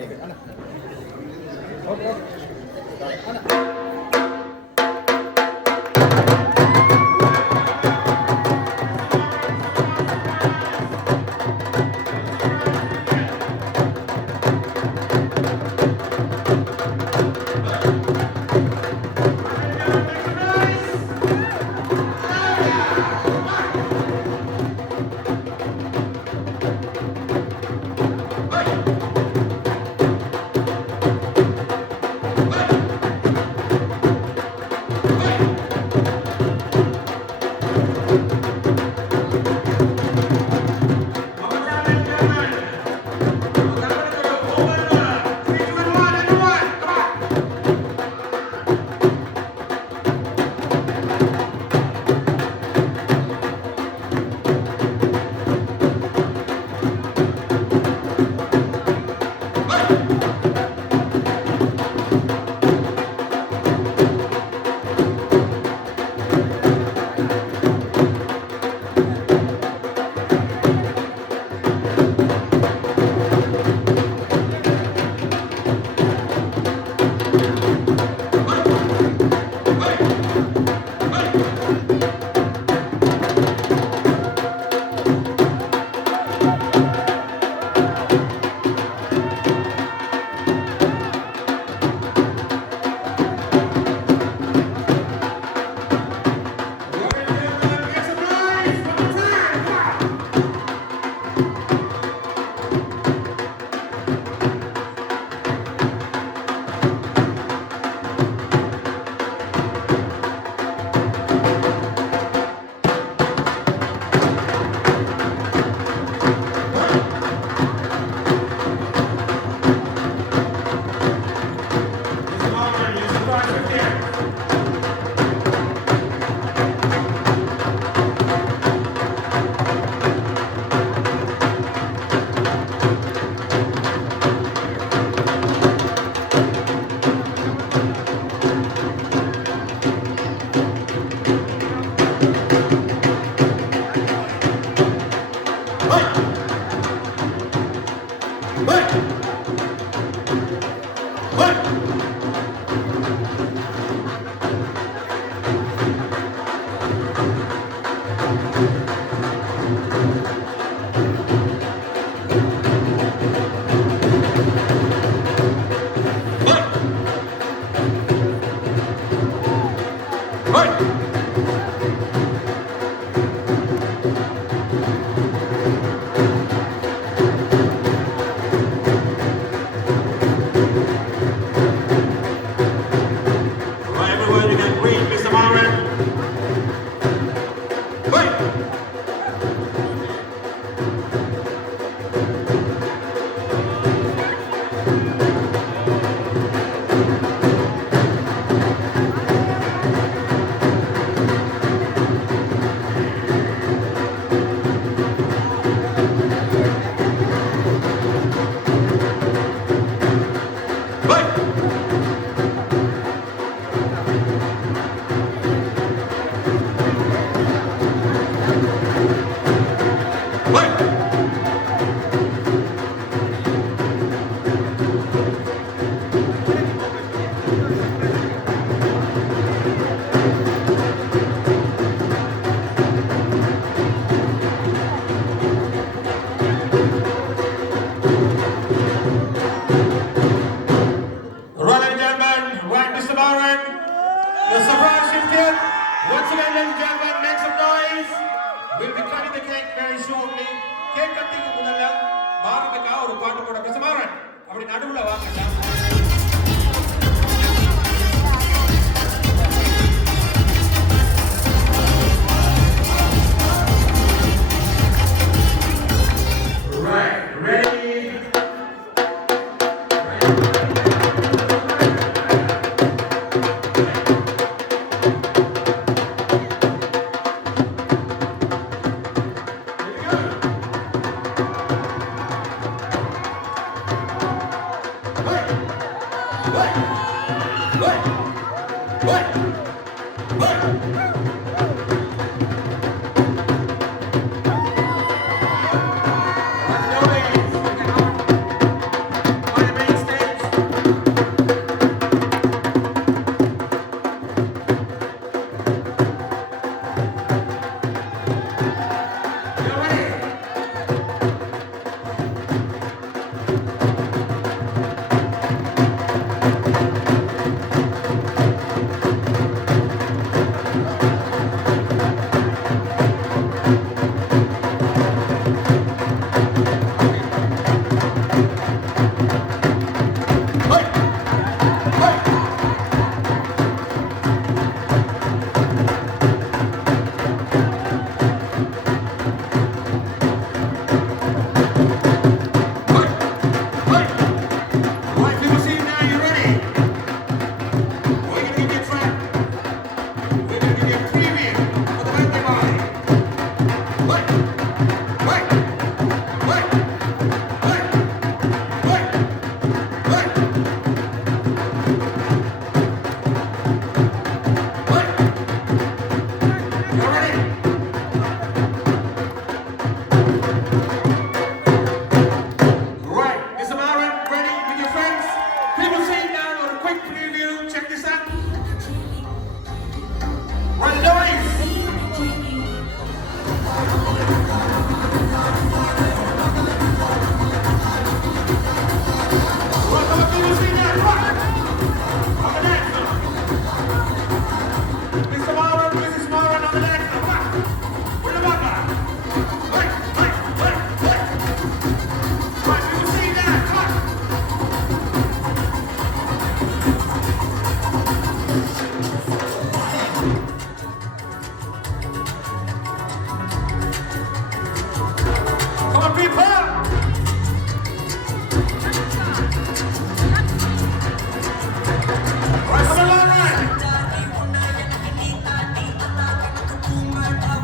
Hey!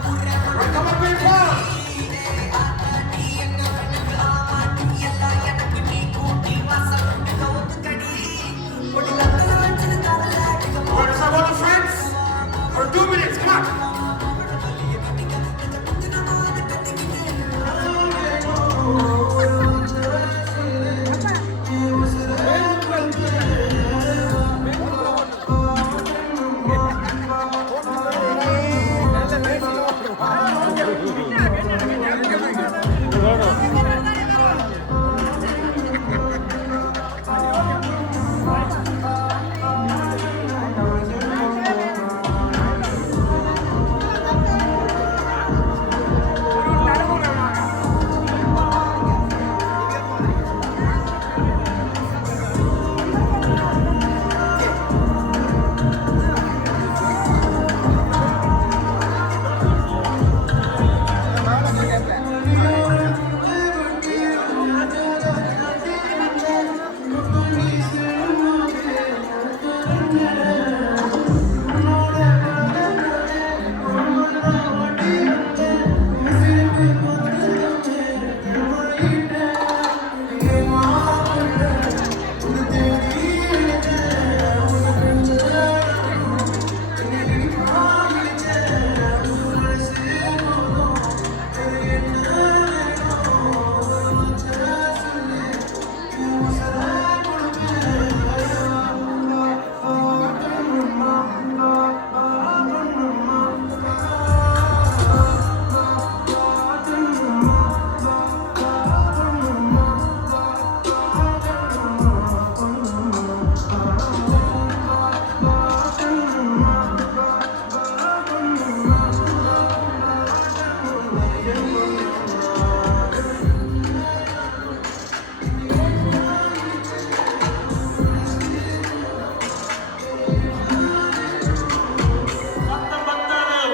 Right, come on, people. Where's our other friends? For 2 minutes, come on.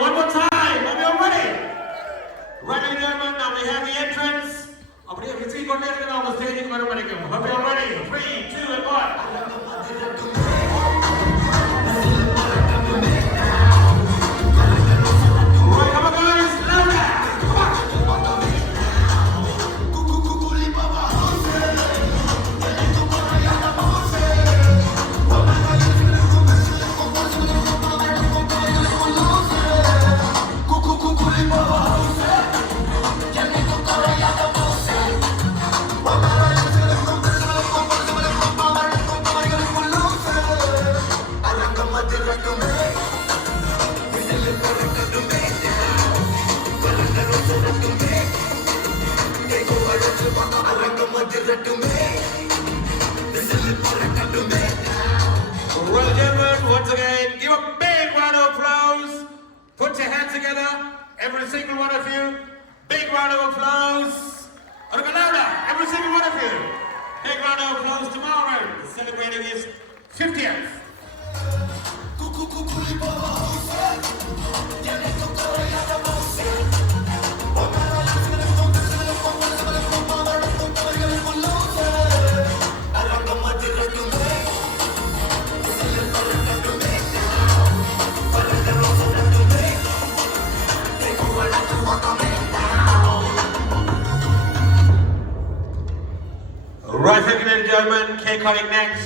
One more time. Are we all ready? Ready, gentlemen. Now we have the entrance. அப்படியே விசிறி கொண்டே இருக்கிற அவங்க ஸ்டேஜுக்கு வர வரைக்கும். Are we all ready? 3, 2, and 1. Well, gentlemen, once again, give a big round of applause. Put your hands together, every single one of you. Big round of applause. Every single one of you. Big round of applause to Mauro, celebrating his 50th. Right, thank you, ladies and gentlemen. Cake cutting next.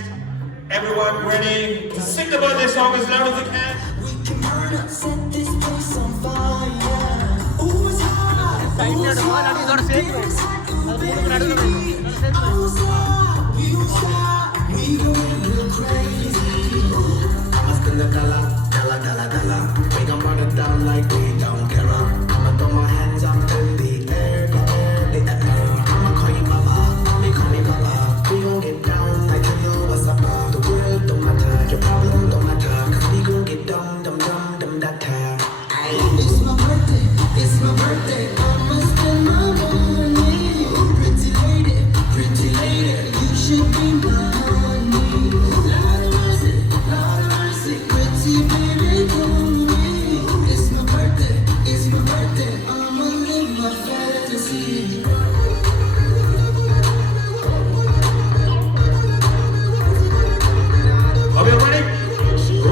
Everyone ready to sing the birthday song as loud as they can? We can burn up, set this place on fire. Ooh, it's hot. Ooh, it's hot. It's hot. We don't stop. We going real crazy. I'ma spin the dollar. We gon' burn it down like we don't care. I'ma throw my hands up in the air. I'ma call you mama. Call me papa. We gon' get down like tell you what's up. The world don't matter. Your problem don't matter. Cause we gon' get down, that time. It's my birthday. It's my birthday. I'ma spend my money. Pretty lady, you should be mine. Lord of mercy, pretty baby, come me. It's my birthday. I'ma live my fantasy. Are we ready?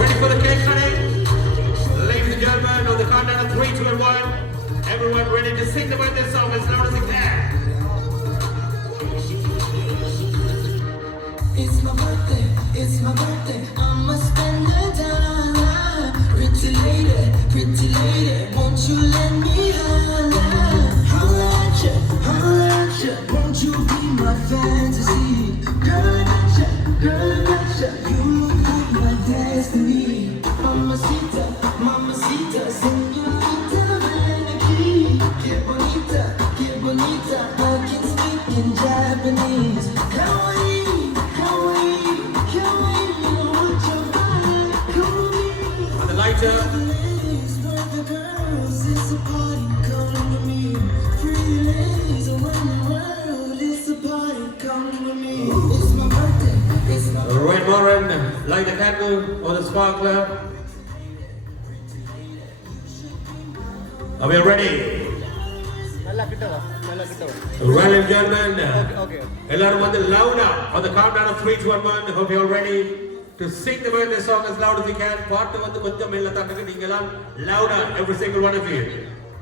Ready for the cake cutting? Ladies and gentlemen, on the countdown of 3, 2, and 1. to sing the birthday song as loud as you can. It's my birthday, it's my birthday. I'ma spend the dollar. Pretty lady, won't you let me holla? Holla at ya, won't you be my fantasy? Girl, I gotcha, you look like my destiny. Mamacita, señorita, ven aquí. Que bonita, I can speak in Japanese. Kawaii, want your body, come with me. On the lighter. Ladies, where the girls, it's a party, come with me. Free ladies around the world, it's a party, come with me. It's my birthday, it's my birthday. Red Moran, light the candle or the sparkler. Are we ready? Well and gentlemen, எல்லாரும் வந்து louder on the countdown of 3, 2, 1. Hope you're ready to sing the birthday song as loud as you can. பாட்டு வந்து கொஞ்சம் மெல்ல தட்டுங்க, நீங்க எல்லாம் louder, every single one of you.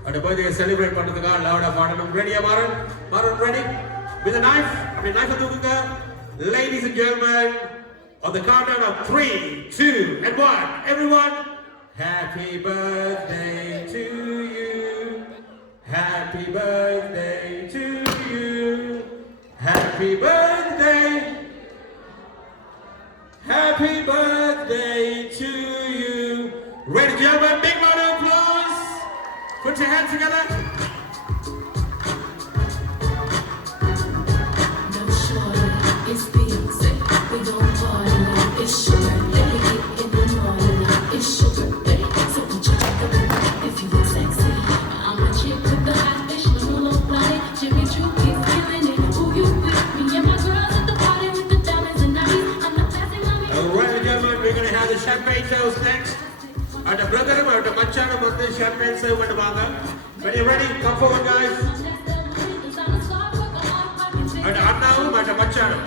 அந்த birthday celebrate பண்றதுக்காக louder பாடணும். Ready, Maran? Maran, ready? With a knife? Knife தூக்குங்க. Ladies and gentlemen, on the countdown of 3, 2, and 1. Everyone, happy birthday to you. Happy birthday to you. Happy birthday. Happy birthday to you. Ready, gentlemen? Big round of applause. Put your hands together. No shorty, it's Beyonce. We gon' party like it's sugar. Let it hit in the morning like it's sugar, baby. So put your jacket on if you look sexy. I'm a chick with the hot fish, no look like Jimmy Choo, keep feeling it. Who you with? Me and my girls at the party with the diamonds and knives. I'm not passing on me. Alright, gentlemen, we're gonna have the champagne toast next. And the brother and the machana with the champagne serve at the manga. When you're ready, come forward, guys. And the Anna and the machana.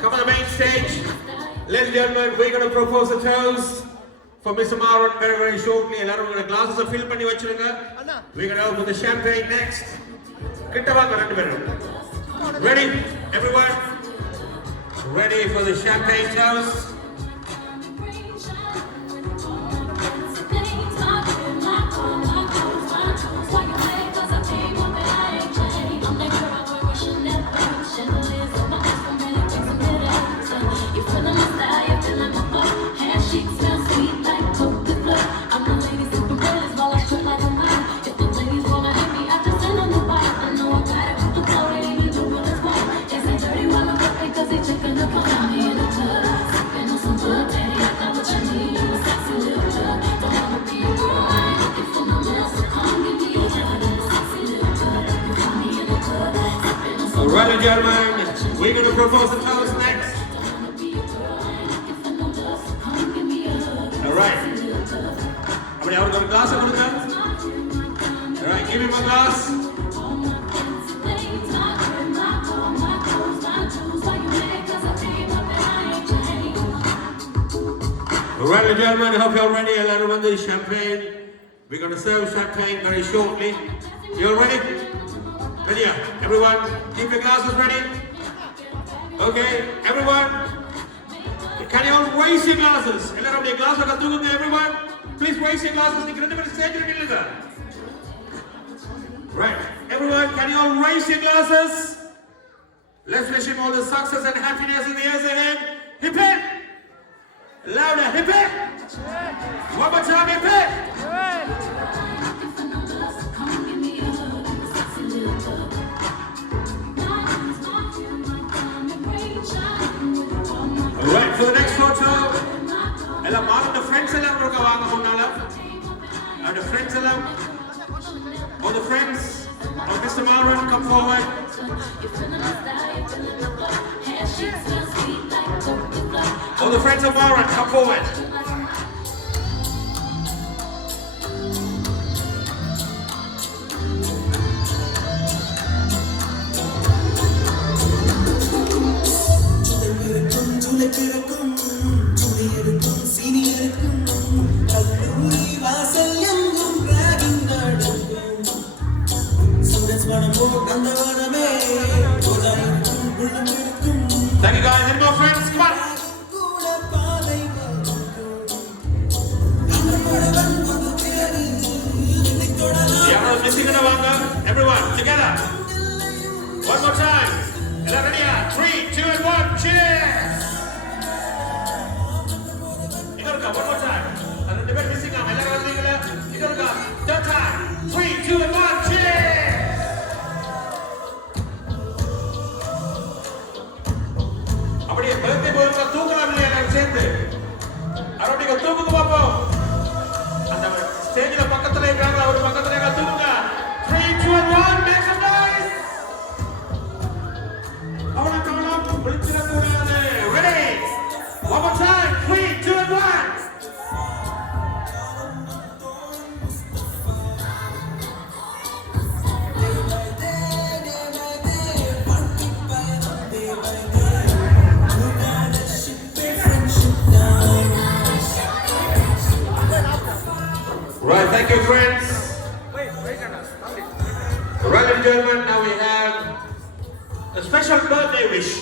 Come on the main stage. Ladies and gentlemen, we're going to propose a toast for Mr. Maran very, very shortly. And we're going to glasses of fill panni vachirunga. We're going to open the champagne next. Ready, everyone? Ready for the champagne toast? Right, gentlemen, we're going to propose the toast next. All right. How many got a glass? All right, give me my glass. All right, gentlemen, I hope you're ready. I'll let run the champagne. We're going to serve champagne very shortly. You all ready? Ready? Everyone, keep your glasses ready. Okay, everyone. Can you all raise your glasses? Everyone, please raise your glasses. Right, everyone, can you all raise your glasses? Let's wish him all the success and happiness in the years ahead. Hip hip! Louder, hip hip! One more time, hip hip! Alright, for the next photo, the friends And the friends along. All the friends of Mr. Maran, come forward. All the friends of Maran, come forward. துளைப்பிறக்கும் துளையிருக்கும் சீனியிருக்கும் கல்லூரி வாசல் எங்கும் ragging நடக்கும் சூரஜ் வனம் போல் அந்த வனமே ரோஜாயிருக்கும் உள்ளும் இருக்கும் Thank you guys. Any more friends? Come on. கூட பாதை நம்மளவன் ஒரு தேடி இதை தொடலாம் Yeah, missing in the everyone, together. One more time. Is that ready? 3, 2, and 1. Cheers! You gotta go. One more time. And the debate missing out. You gotta go. Third time. 3, 2, and 1. Cheers! அப்படியே birthday boy தூக்கலாம் இல்லையா எல்லாரும் சேர்ந்து அவருடைய தூக்குங்க பாப்போம் அந்த ஸ்டேஜ்ல பக்கத்துல இருக்காங்க அவர் பக்கத்துல இருக்க தூக்குங்க 3, 2, and 1. Make some noise! அவன கவனம் விழிச்சிட கூடாது. Ready? One more time. 3, 2, and 1. Right, thank you, friends. Right, and gentlemen, now we have a special birthday wish.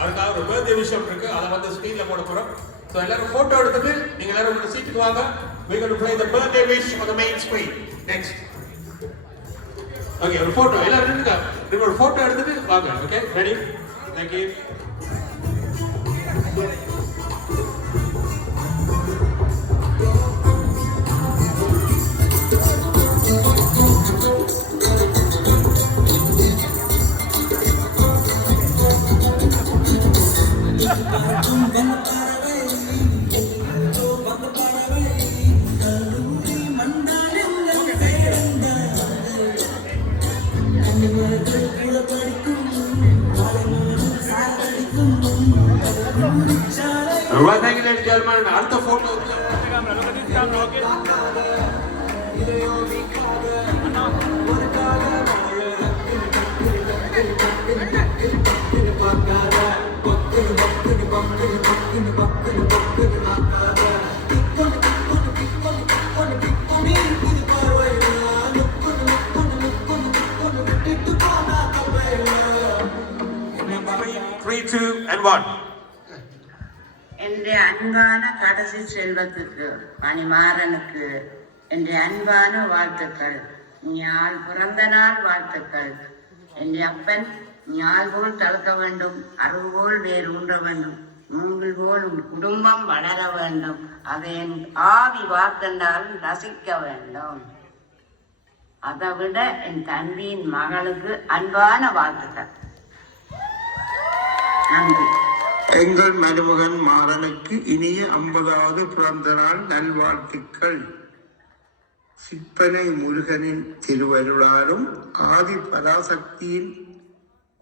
அதுக்காக ஒரு birthday wish இருக்கு. அதை வந்து ஸ்கிரீன்ல போட போறோம். So எல்லாரும் போட்டோ எடுத்துட்டு நீங்க எல்லாரும் உங்க சீட்டுக்கு வாங்க. We going to play the birthday wish on the main screen. Next. Okay, ஒரு போட்டோ எல்லாரும் நின்னுங்க. நீங்க ஒரு போட்டோ எடுத்துட்டு வாங்க. Okay, ready? Thank you. Alright, thank you, ladies and gentlemen. அடுத்த photo. Three, 2, and 1. என்ற அன்பான கடைசி செல்வத்துக்கு பணிமாறனுக்கு என்ற அன்பான வாழ்த்துக்கள். ஞாழ் பிறந்த நாள் வாழ்த்துக்கள். என் அப்பன் ஞாழ் போல் தழுக்க வேண்டும், அறிவு போல் வேறு ஊன்ற வேண்டும், மூங்கில் போல் உன் குடும்பம் வளர வேண்டும், அதை என் ஆவி வார்த்தென்றால் ரசிக்க வேண்டும். அதை விட என் தம்பியின் மகளுக்கு அன்பான வாழ்த்துக்கள். நன்றி. எங்கள் மருமகன் மாறனுக்கு இனிய 50வது பிறந்த நாள் நல்வாழ்த்துக்கள். சிற்பனை முருகனின் திருவருளாலும் ஆதி பராசக்தியின்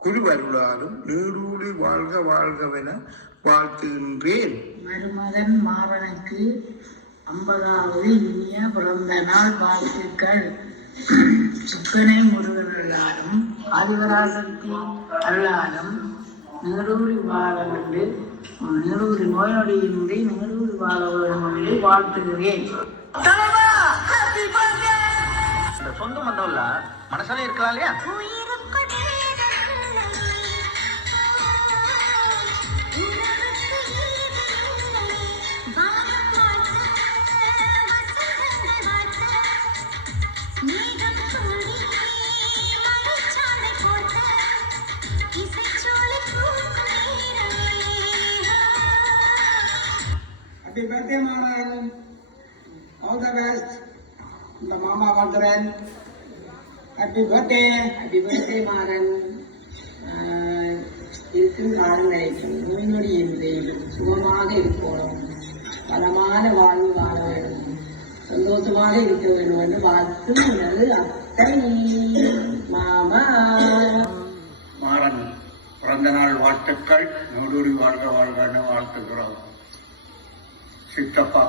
குருவருளாலும் நீடூழி வாழ்க வாழ்கவென வாழ்த்துகின்றேன். மருமகன் மாறனுக்கு 50வது இனிய பிறந்த நாள் வாழ்த்துக்கள். சிற்பனை முருகனருளாலும் ஆதிபராசக்தி அருளாலும் நீடூழி வாழ வேண்டு, நீடூழி நோய்நொடியின்றி நீடூழி வாழ வேண்டும் என்று வாழ்த்துகிறேன். இந்த சொந்த மந்தம் இல்ல மனசாலே இருக்கலாம் இல்லையா? Happy birthday, Maran. All the best. The mama வாழ்த்துறேன். Happy birthday. Happy birthday, Maran. இருக்கும் காலங்களில் நோய் நொடி இன்றி சுகமாக இருக்கணும், பலமான வாழ்வு வாழ வேண்டும், சந்தோஷமாக சுகமாக இருக்க வேண்டும் என்று வாழ்த்தும் எனது அத்தை மாமா. மாறன் பிறந்த நாள் வாழ்த்துக்கள், நூடூடி வாழ்க வாழ்கன்னு வாழ்த்துக்கிறோம். சித்தப்பா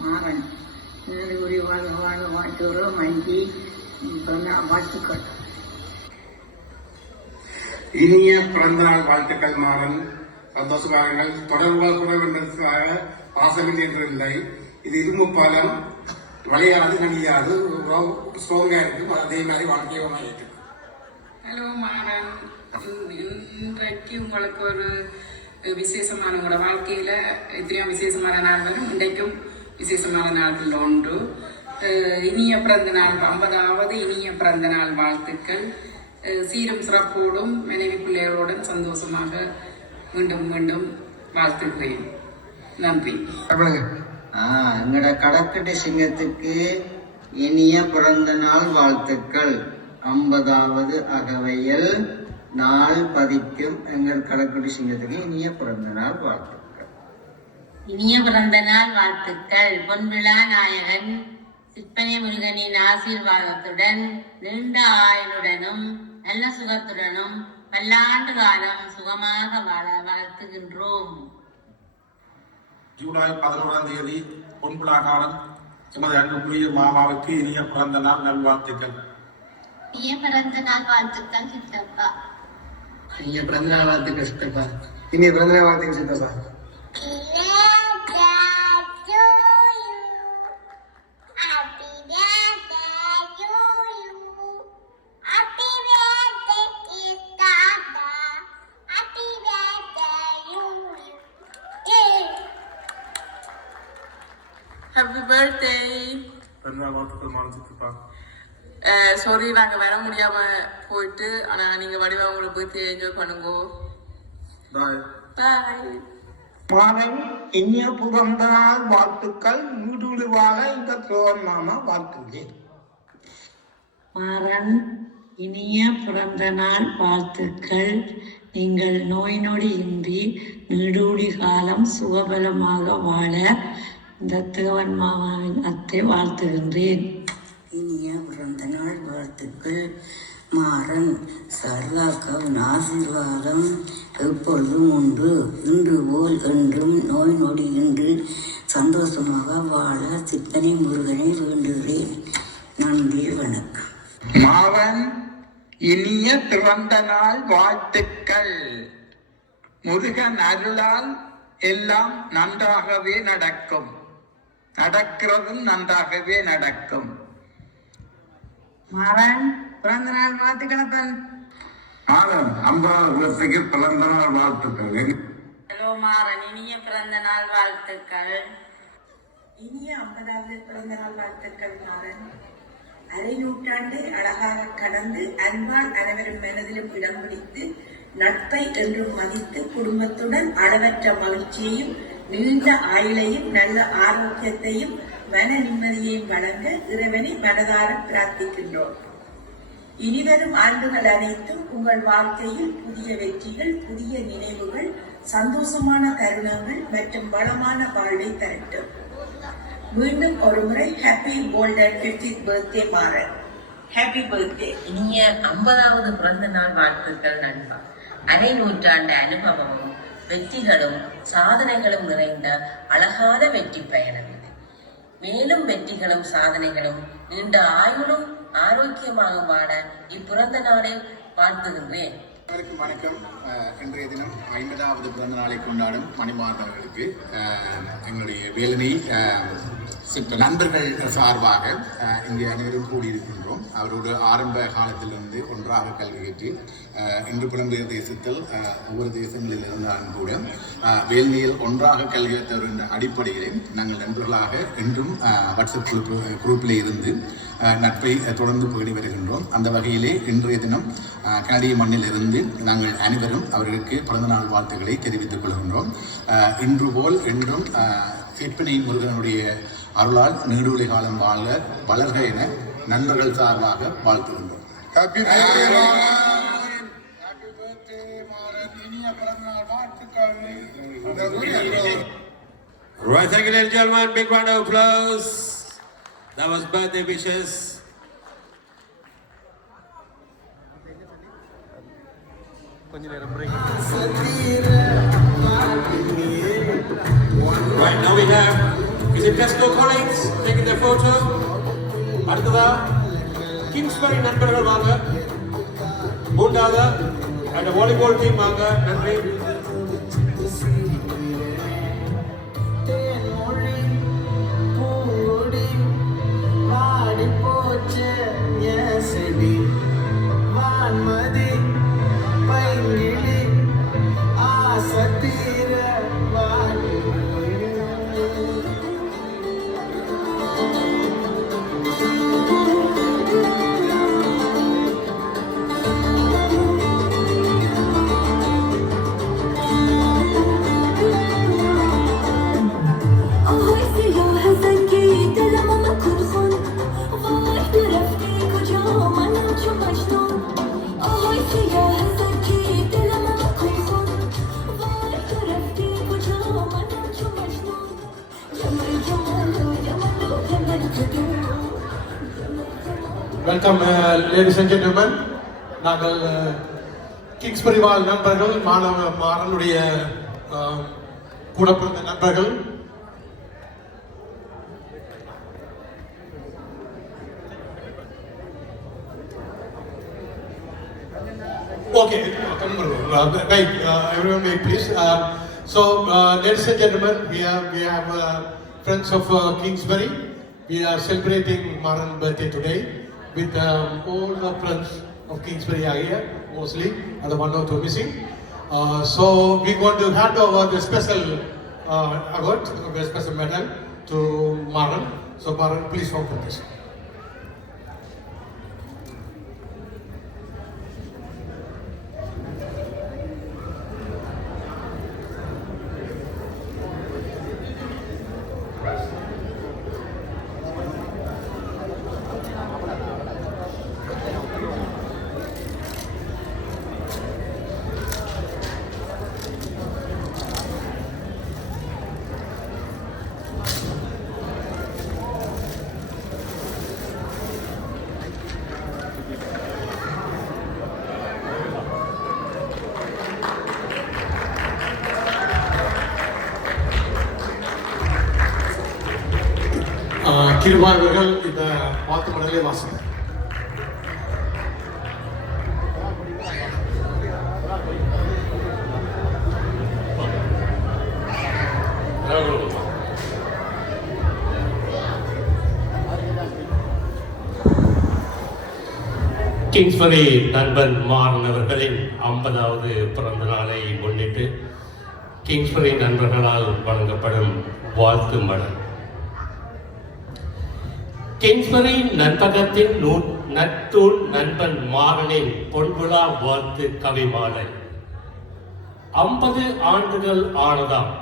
மாறன் நீடுகுடி வாழ்க வாழ்க வாழ்த்துகிறோம். மஞ்சி வாழ்த்துக்கள். இனிய பிறந்தநாள் வாழ்த்துக்கள் மாறன். சந்தோஷமாகுங்கள். தொடர்புகள் குறைவதற்காக பாசமில்லை என்று இல்லை. இது இரும்பு பாலம், விளையாது நனியாது, ஸ்ட்ராங்கா இருக்கும். அதே மாதிரி வாழ்க்கையமாக இருக்கு. ஹலோ மாறன், இன்றைக்கு உங்களுக்கு ஒரு விசேஷமான உங்களோட வாழ்க்கையில எத்தனையோ விசேஷமான நாள் வரும். இன்றைக்கும் விசேஷமான நாட்கள் ஒன்று. இனிய பிறந்த நாள், 50வது இனிய பிறந்த நாள் வாழ்த்துக்கள். சீரும் சிறப்போடும் மனைவி பிள்ளைகளோடும் சந்தோஷமாக மீண்டும் மீண்டும் வாழ்த்துக்கிறேன். நன்றி. எங்கட கடக்கட்டு சிங்கத்துக்கு இனிய பிறந்த நாள் வாழ்த்துக்கள். 50வது அகவையில் நாள் பதிக்கும் எங்கள் கடக்கட்டு சிங்கத்துக்கு இனிய பிறந்த நாள் வாழ்த்துக்கள். இனிய பிறந்த நாள் வாழ்த்துக்கள். பொன்விழா நாயகன் சிற்பனை முருகனின் ஆசீர்வாதத்துடன் நீண்ட ஆயுளுடனும் நல்ல சுகத்துடனும் பல்லாண்டு காலம் சுகமாக வாழ வாழ்த்துகின்றோம். ஜூலை 11ஆம் தேதி பொன்விழா காலம் எமது அன்புக்குரிய மாமாவுக்கு இனிய பிறந்த நாள் நல்வாழ்த்துக்கள். இனிய பிறந்த நாள் வாழ்த்துக்கள் சித்தப்பா. இனிய பிறந்த நாள் வாழ்த்துக்கள் சித்தப்பா. இனிய பிறந்த நாள் வாழ்த்துக்கள் சித்தப்பா. Happy birthday. பிறந்தநாள் வாழ்த்துக்கள் மாறன் சித்தப்பா. சாரி, நாங்கள் வர முடியாம போயிட்டு, ஆனால் நீங்கள் வடிவா உங்களுக்கு பர்த்டே என்ஜாய் பண்ணுங்க. பாய். பாய். மாறன் இனிய பிறந்த நாள் வாழ்த்துக்கள். நூடூடி வாழ இந்த சோழன் மாமா வாழ்த்துகிறேன். மாறன் இனிய பிறந்த நாள் வாழ்த்துக்கள். நீங்கள் நோய் நொடி இன்றி நீடூழி காலம் சுகபலமாக வாழ இந்த தேவன் மாமாவின் அத்தை வாழ்த்துகின்றேன். இனிய பிறந்த நாள் வாழ்த்துக்கள். மாறன் சரளாக்காவின் ஆசீர்வாதம் எப்பொழுதும் உண்டு. இன்று போல் என்றும் நோய் நொடி இன்றி சந்தோஷமாக வாழ சித்தனை முருகனை வேண்டுகிறேன். நன்றி, வணக்கம். மாறன் இனிய பிறந்த நாள் வாழ்த்துக்கள். முருகன் அருளால் எல்லாம் நன்றாகவே நடக்கும். நடக்கிறதும் நன்றாகவே நடக்கும். மாறன் பிறந்த நாள் வாழ்த்துக்களப்பன். மாறன் 50வது வருஷத்துக்கு பிறந்த நாள் வாழ்த்துக்கள். ஹலோ மாறன், இனிய பிறந்த நாள் வாழ்த்துக்கள். இனிய 50வது பிறந்த நாள் வாழ்த்துக்கள் மாறன். அரை நூற்றாண்டு அழகாக கடந்து அன்பால் அனைவரும் மனதிலும் இடம் பிடித்து நட்பை என்றும் மதித்து குடும்பத்துடன் அளவற்ற மகிழ்ச்சியையும் நீண்ட ஆயுளையும் நல்ல ஆரோக்கியத்தையும் மன நிம்மதியையும் வழங்க இறைவனை மனதார பிரார்த்திக்கின்றோம். இனிவரும் ஆண்டுகள் அனைத்தும் உங்கள் வாழ்க்கையில் புதிய வெற்றிகள், புதிய நினைவுகள், சந்தோஷமான தருணங்கள் மற்றும் வளமான வாழ்வை தரட்டும். மீண்டும் ஒரு முறை happy golden 50th birthday Maran. Happy birthday. இனிய 50வது பிறந்த நாள் வாழ்த்துக்கள் நண்பா. அரை நூற்றாண்டு அனுபவமும் வெற்றிகளும் சாதனைகளும் நிறைந்த அழகான வெற்றி பயணம் இது. மேலும் வெற்றிகளும் சாதனைகளும் நீண்ட ஆயுளும் ஆரோக்கியமாக வாழ இப்பிறந்த நாளில் வாழ்த்துகின்றேன். அனைவருக்கும் வணக்கம். இன்றைய தினம் 50வது பிறந்த நாளை கொண்டாடும் மணிமாறவர்களுக்கு எங்களுடைய வேலனை நண்பர்கள் சார்பாக இங்கே அனைவரும் கூடியிருக்கின்றோம். அவரோடு ஆரம்ப காலத்திலிருந்து ஒன்றாக கல்வி கற்று இன்று புலம்பெயர் தேசத்தில் ஒவ்வொரு தேசங்களில் இருந்தாலும் கூட வேலனையில் ஒன்றாக கல்வி கற்றவர் என்ற அடிப்படையில் நாங்கள் நண்பர்களாக இன்றும் வாட்ஸ்அப் குரூப்பில் இருந்து நட்பை தொடர்ந்து பேணி வருகின்றோம். அந்த வகையிலே இன்றைய தினம் கனடிய மண்ணில் இருந்து நாங்கள் அனைவரும் அவர்களுக்கு பிறந்தநாள் வாழ்த்துக்களை தெரிவித்துக் கொள்கின்றோம். இன்று போல் என்றும் சிற்பனை முருகனுடைய அருளால் நீடூழி காலம் வாழ வளர்க என நண்பர்கள் சார்பாக வாழ்த்துகின்றோம். Right, thank you, ladies and gentlemen. Big round of applause. That was birthday wishes. Right, now we have, is it Tesco colleagues taking their photo? அடுத்ததா கிங்ஸ்பரி நண்பர்கள் வாங்க. மூன்றாவதா அந்த வாலிபால் டீம் வாங்க. நன்றி. Welcome ladies and gentlemen. நாங்கள் Kingsbury வாழ் நண்பர்கள், மாறனுடைய கூட பிறந்த நண்பர்கள். Okay, right, everyone wait please. So ladies and gentlemen, we have friends of Kingsbury. We are celebrating Maran's birthday today with all the friends of Kingsbury are here, mostly, and the one or two missing. So we want to hand over the special award, the special medal to Maran. So Maran, please open this. Kripa அவர்கள் இந்த வாழ்த்து மடலை வாசித்தார். Kingsbury நண்பன் மாறன் அவர்களின் 50வது பிறந்த நாளை முன்னிட்டு Kingsbury நண்பர்களால் வழங்கப்படும் வாழ்த்து மடல். கிங்ஸ்பரி நண்பகத்தின் நற்றூல் நண்பன் மாறனின் பொன்விழா வாழ்த்து கவிமாலை. 50 ஆண்டுகள் ஆனதாம்,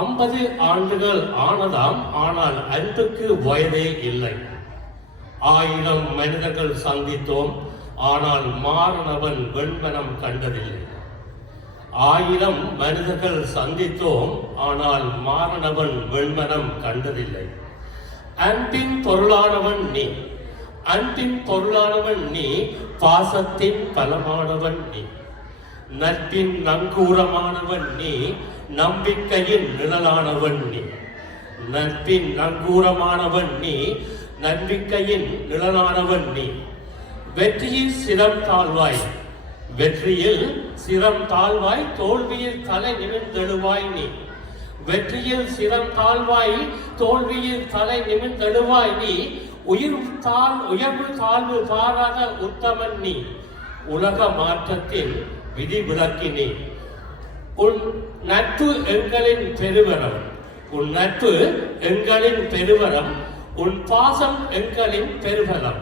50 ஆண்டுகள் ஆனதாம், ஆனால் அன்புக்கு வயதே இல்லை. 1000 மனிதர்கள் சந்தித்தோம், ஆனால் மாறனவன் வெண்மனம் கண்டதில்லை. 1000 மனிதர்கள் சந்தித்தோம், ஆனால் மாறனவன் வெண்மனம் கண்டதில்லை. அன்பின் பொருளானவன் நீ, அன்பின் பொருளானவன் நீ, பாசத்தின் பலமானவன் நீ, நட்பின் நங்கூரமானவன் நீ, நம்பிக்கையின் நிழலானவன் நீ, நட்பின் நங்கூரமானவன் நீ, நம்பிக்கையின் நிழலானவன் நீ. வெற்றியில் சிரம் தாழ்வாய், வெற்றியில் சிரம் தாழ்வாய், தோல்வியில் தலை நிமிர்ந்தெழுவாய் நீ. வெற்றியில் சிரம் தாழ்வாய், தோல்வியில் தலை நிமிர்ந்தெழுவாய் நீ. உயர்வு தாழ்வு பாராத உத்தமன் நீ, உலக மாற்றத்தின் விதிவிலக்கி நீ. உன் நட்பு எங்களின் பெருவரம், உன் நட்பு எங்களின் பெருவரம், உன் பாசம் எங்களின் பெருபலம்.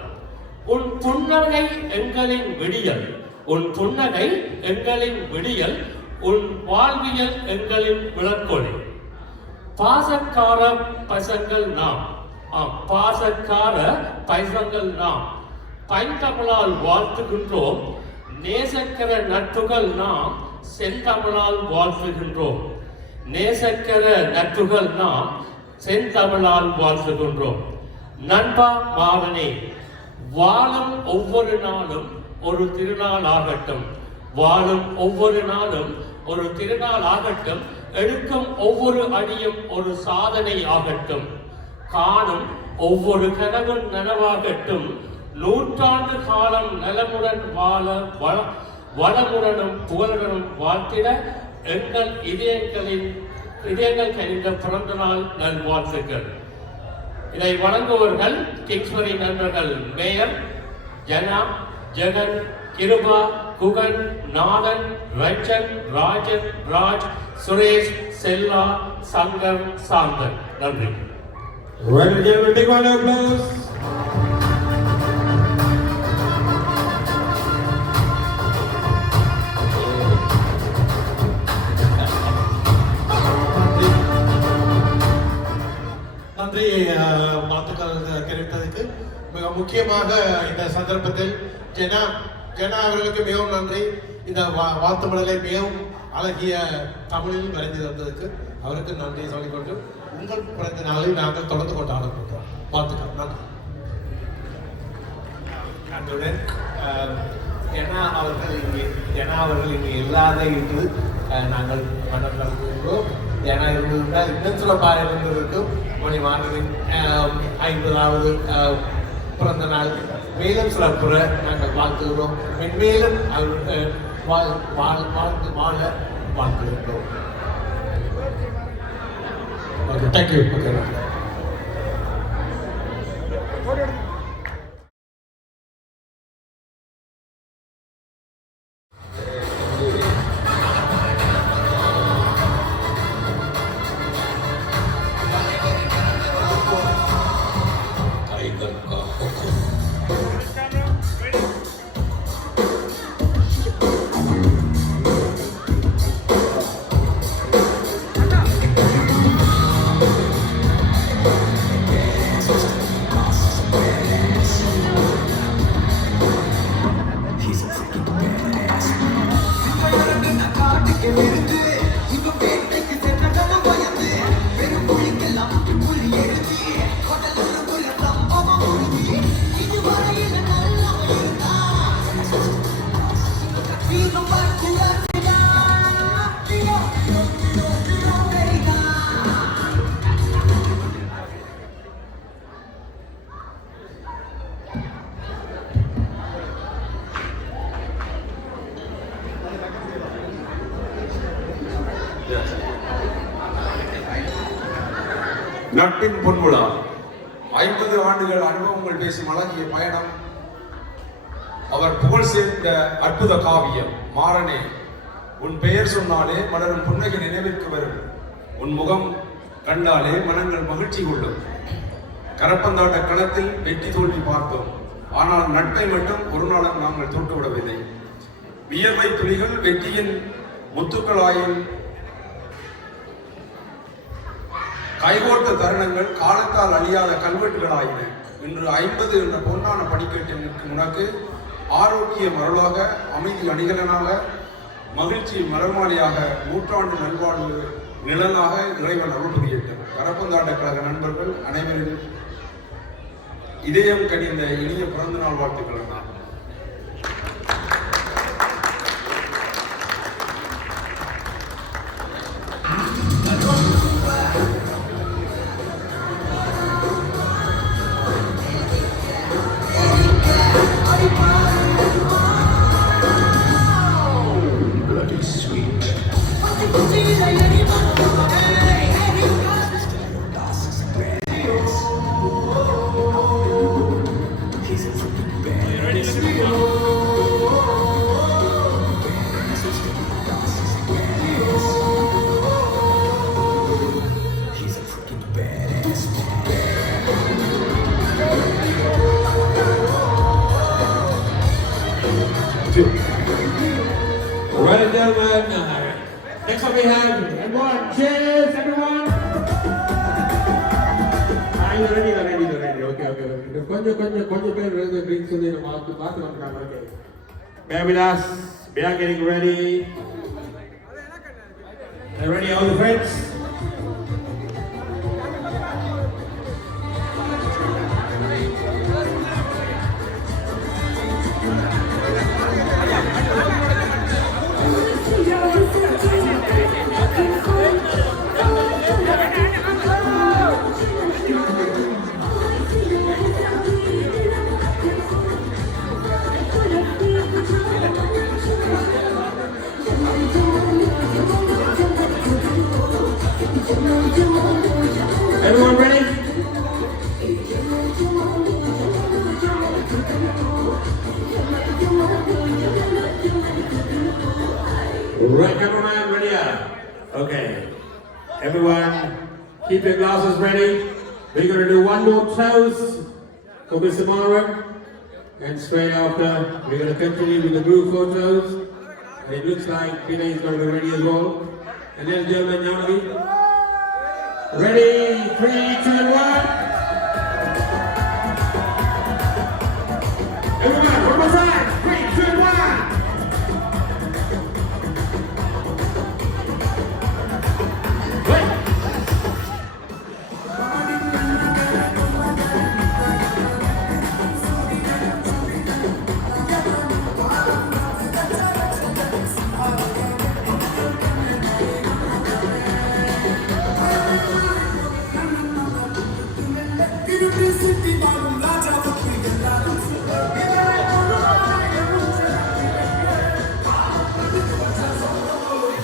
உன் புன்னகை எங்களின் விடியல், உன் புன்னகை எங்களின் விடியல், உன் வாழ்வியல் எங்களின் விளக்கொளி. பாசக்கார பசங்கள் நாம், பாசக்கார பைசங்கள் நாம், பைந்தமிழால் வாழ்த்துகின்றோம். நேசக்கர நட்புகள் நாம், செந்தமிழால் வாழ்த்துகின்றோம். நேசக்கர நட்புகள் நாம், செந்தமிழால் வாழ்த்துகின்றோம். நண்பா மாறனே, வாழும் ஒவ்வொரு நாளும் ஒரு திருநாள் ஆகட்டும். வாழும் ஒவ்வொரு நாளும் ஒரு திருநாள் ஆகட்டும். எடுக்கும் ஒவ்வொரு அடியும் ஒரு சாதனை ஆகட்டும். காணும் ஒவ்வொரு கனவும் நனவாகட்டும். நூற்றாண்டு காலம் நலமுடன் வாழ வளமுடனும் புகழுடனும் வாழ்த்திட எங்கள் இதயங்கள் கனிந்த பிறந்த நாள் நல்வாழ்த்துக்கள். இதை வழங்குவர்கள் கிங்ஸ்பரி நண்பர்கள் மேயர் ஜனா, ஜெகன், கிருபா, குகன், நாதன், ரஞ்சன், ராஜன், ராஜ், சுரேஷ், செல்வா, சங்கர், சாந்தன். நன்றி. நன்றி. வாழ்த்துக்கள் கிடைத்ததுக்கு மிக முக்கியமாக இந்த சந்தர்ப்பத்தில் ஜனா அவர்களுக்கு மிகவும் நன்றி. இந்த வாழ்த்து மடலை மிகவும் அழகிய தமிழில் வரைந்து தந்ததுக்கு அவருக்கு நன்றி சொல்லிக்கொண்டு உங்கள் பிறந்த நாளில் நாங்கள் தொடர்ந்து கொண்டாட போகிறோம். வாழ்த்துக்கள். நன்றி. அத்துடன் ஜனா அவர்கள் இங்கு இல்லாத இன்று நாங்கள் மன்றம் நடத்துகின்றோம். ஜனா இருந்திருந்தால் இன்னும் சிறப்பாக இருந்திருக்கும். மணிமாறனின் 50வது பிறந்த நாள் மேலும் சிறப்புற நாங்கள் வாழ்த்துகிறோம். மென்மேலும் வாழ்ந்து வாழ வாழ்த்துகின்றோம். தேங்க்யூ. நட்பின் பொன்விழா 50 ஆண்டுகள் அனுபவங்கள் பேசும் அழகிய பயணம். அவர் புகழ் சேர்ந்த அற்புத காவியம் மாறனே. உன் பெயர் சொன்னாலே மலரும் புன்னகை நினைவிற்கு வரும். உன் முகம் கண்டாலே மனங்கள் மகிழ்ச்சி கொள்ளும். கரப்பந்தாட்ட களத்தில் வெற்றி தோல்வி பார்த்தோம். ஆனால் நட்பை மட்டும் ஒரு நாளும் நாங்கள் தோற்றுவிடவில்லை. வியர்வை துளிகள் வெற்றியின் முத்துக்களாயின் கைகோர்த்த தருணங்கள் காலத்தால் அழியாத கல்வெட்டுகளாயின. இன்று 50 என்ற பொன்னான படிக்கட்டிற்கு உனக்கு ஆரோக்கிய மருளாக, அமைதி அணிகலனாக, மகிழ்ச்சி மலர்மாலையாக, நூற்றாண்டு நல்வாழ்வு நிழலாக இறைவன் அருள் புரியட்டும். கரப்பந்தாட்ட கழக நண்பர்கள் அனைவரின் இதயம் கனிந்த இனிய பிறந்த நாள் வாழ்த்துக்கள். நான் Right, gentlemen. Next up we have everyone. Cheers, everyone. You're ready. Okay. கொஞ்சம் பேர் drinks வந்து பார்த்து வந்துட்டாங்க. Okay. Bear with us. We are getting ready. Are ready, all the friends? your glasses ready. We're going to do one more toast for Mr. Maran. And straight after, we're going to continue with the group photos. And it looks like Vinay is going to be ready as well. And then gentlemen, Janavi. Ready? 3, 2, 1. Everyone, one more time. 3, 2, 1.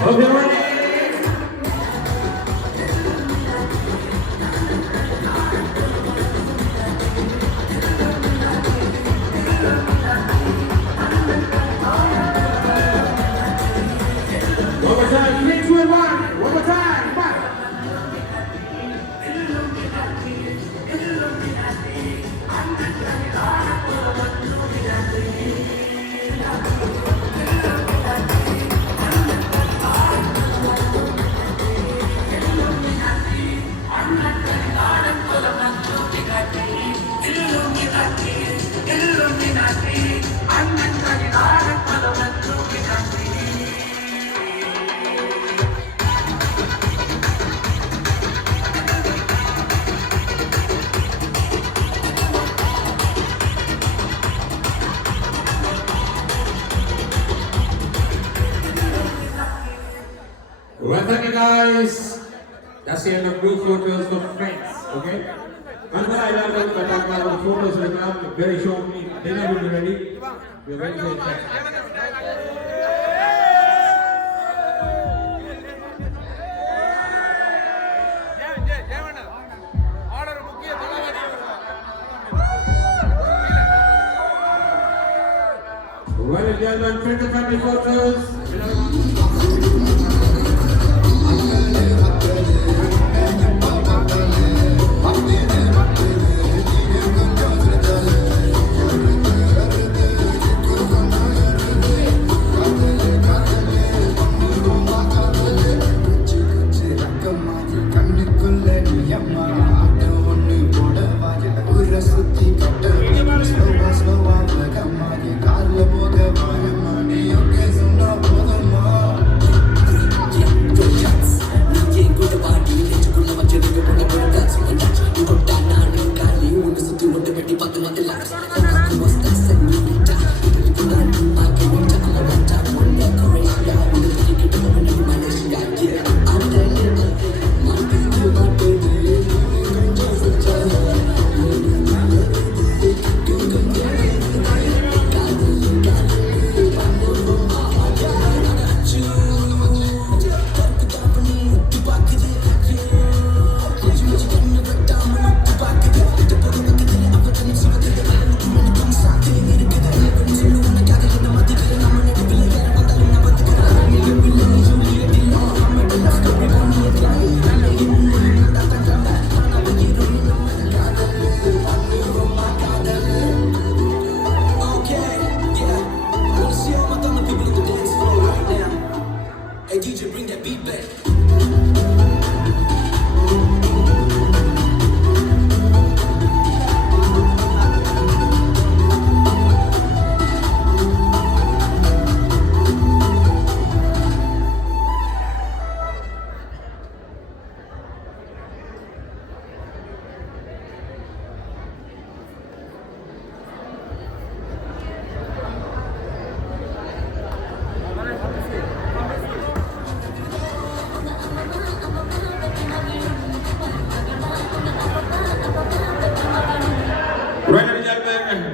Okay, ready? One more time, 3, 2, 1. One more time, back. Well, thank you guys. That's the end of group photos for friends, okay? And when I love it, I talk about the photos will come very shortly. Dinner will be ready. We're ready to eat. Well, and gentlemen, friends and family photos.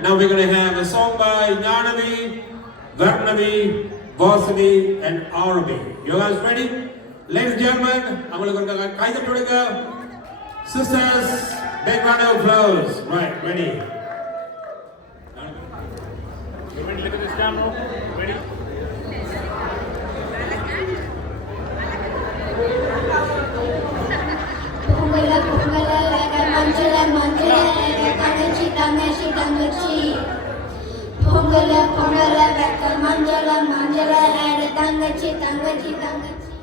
Now we're going to have a song by Janavi, Varnavi, Vasani, and Arabi. You guys ready? Ladies and gentlemen, I'm going to Kaisa Tudiga. Sisters, big round of applause. Right, ready? You ready to look at this camera? Ready? Oh பொங்கல பொங்கல மஞ்சள மஞ்சள தங்கச்சி தங்கச்சி தங்கச்சி பொங்கல பொங்கல மஞ்சள மஞ்சள தங்கச்சி தங்கச்சி தங்கச்சி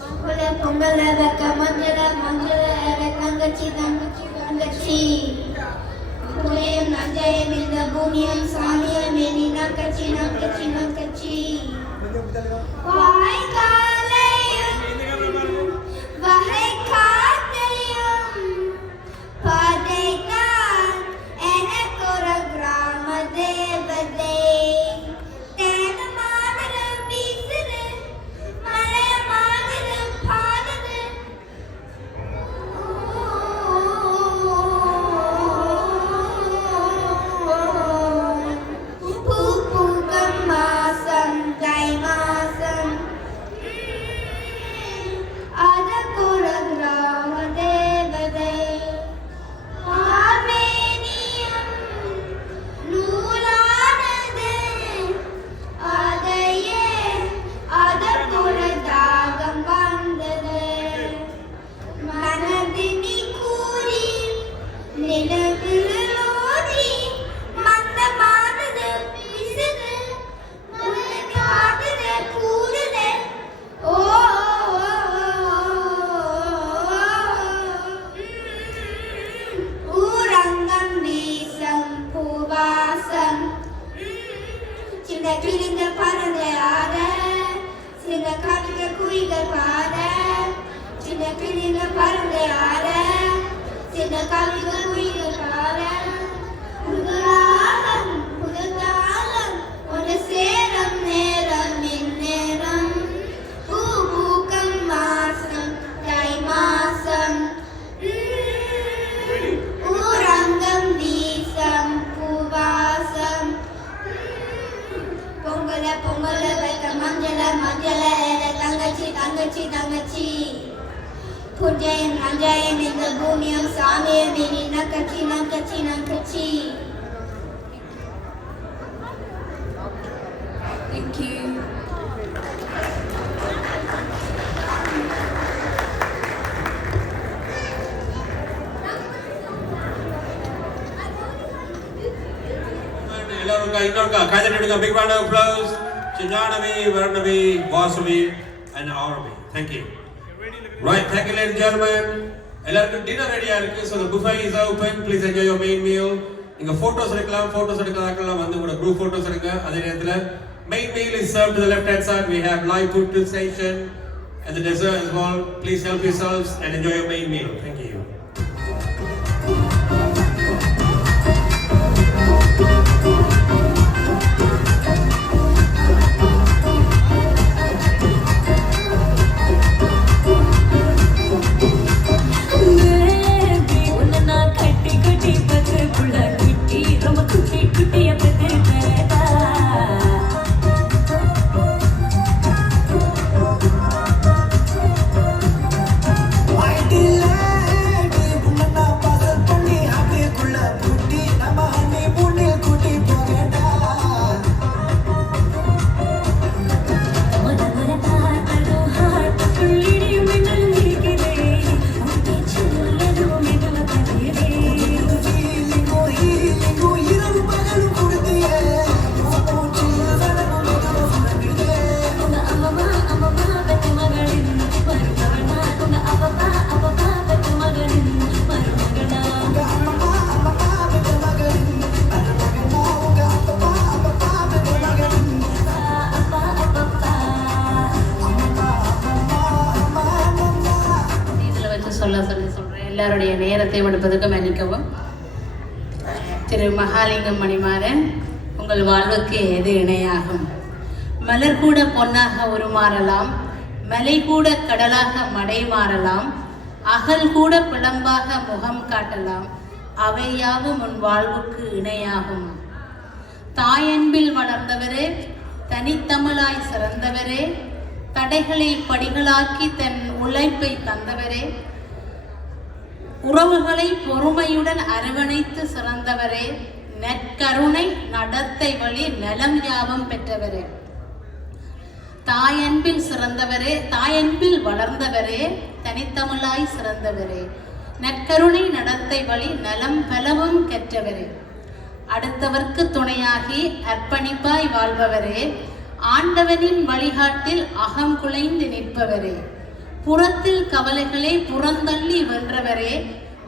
பொங்கல பொங்கல மஞ்சள மஞ்சள தங்கச்சி தங்கச்சி தங்கச்சி புனியம் நஞ்சயம் இந்த பூமியம் சாமியம் எண்ணி நக்கச்சி நக்கச்சி நக்கச்சி வாய்க்காலையும் வகை காத்தையும் பதைத்தான் எனக்கு ஒரு கிராம தேவதை தேன மாதரம் வீசுது மலைய மாதரம் பாடுது பூ பூக்கம் மாசம் தை மாசம் அதற்கொரு கிராம தேவதை ஆர்மேனியம் நூலானது அதையே அதற்கொரு தாகம் வந்தது மனதினி கூறி நிலவில் ஓதி மந்தமானது விசுது முன்னகாதது கூறுது ஓ ஊரங்கம் வீசம் பூவாசம் சின்ன கிளிங்கள் பறந்து ஆட சின்ன கவிகள் குயில்கள் பாட சின்ன கிளிகள் பறந்து ஆட சின்ன கவிகள் குயில்கள் பாட புதுராகம் புதுதாகம் ஒரு சேரம் நேரம் இந்நேரம் பூ பூக்கம் மாசம் தை மாசம் ஊரங்கம் வீசம் பூவாசம் பொங்கல பொங்கல மஞ்சள மஞ்சள தங்கச்சி தங்கச்சி தங்கச்சி புஜயம் நஞ்சயம் இந்த பூமியம் சாமியம் இனி நக்கச்சி நக்கச்சி நக்கச்சி. Thank you. இன்னொருக்கா big round of applause to Janavi, Varnavi, Vasavi and Aravi. Thank you. Right, thank you ladies and gentlemen. எல்லாருக்கும் dinner ரெடியா இருக்கு. So the buffet is open. Please enjoy your main meal. நீங்க photos எடுக்கலாம் வந்து கூட group photos எடுங்க. அதே நேரத்துல main meal is served to the left hand side. We have live food to station and the dessert as well. Please help yourselves and enjoy your main meal. Thank you. எல்லாருடைய நேரத்தை எடுப்பதற்கு மன்னிக்கவும். திரு மகாலிங்கம் மணிமாறன், உங்கள் வாழ்வுக்கு எது இணையாகும்? மலர் கூட பொன்னாக உருமாறலாம், மலை கூட கடலாக மடை மாறலாம், அகல் கூட பிளம்பாக முகம் காட்டலாம், அவையாவும் உன் வாழ்வுக்கு இணையாகும். தாயன்பில் வளர்ந்தவரே, தனித்தமிழாய் சிறந்தவரே, தடைகளை படிகளாக்கி தன் உழைப்பை தந்தவரே, உறவுகளை பொறுமையுடன் அரவணைத்து சிறந்தவரே, நற்கருணை நடத்தை வழி நலம் யாவும் பெற்றவரே, தாயன்பில் சிறந்தவரே, தாயன்பில் வளர்ந்தவரே, தனித்தமிழாய் சிறந்தவரே, நற்கருணை நடத்தை வழி நலம் பலவும் கற்றவரே, அடுத்தவர்க்கு துணையாகி அர்ப்பணிப்பாய் வாழ்பவரே, ஆண்டவனின் வழிகாட்டில் அகம் குலைந்து நிற்பவரே, புறத்தில் கவலைகளை புறந்தள்ளி வென்றவரே,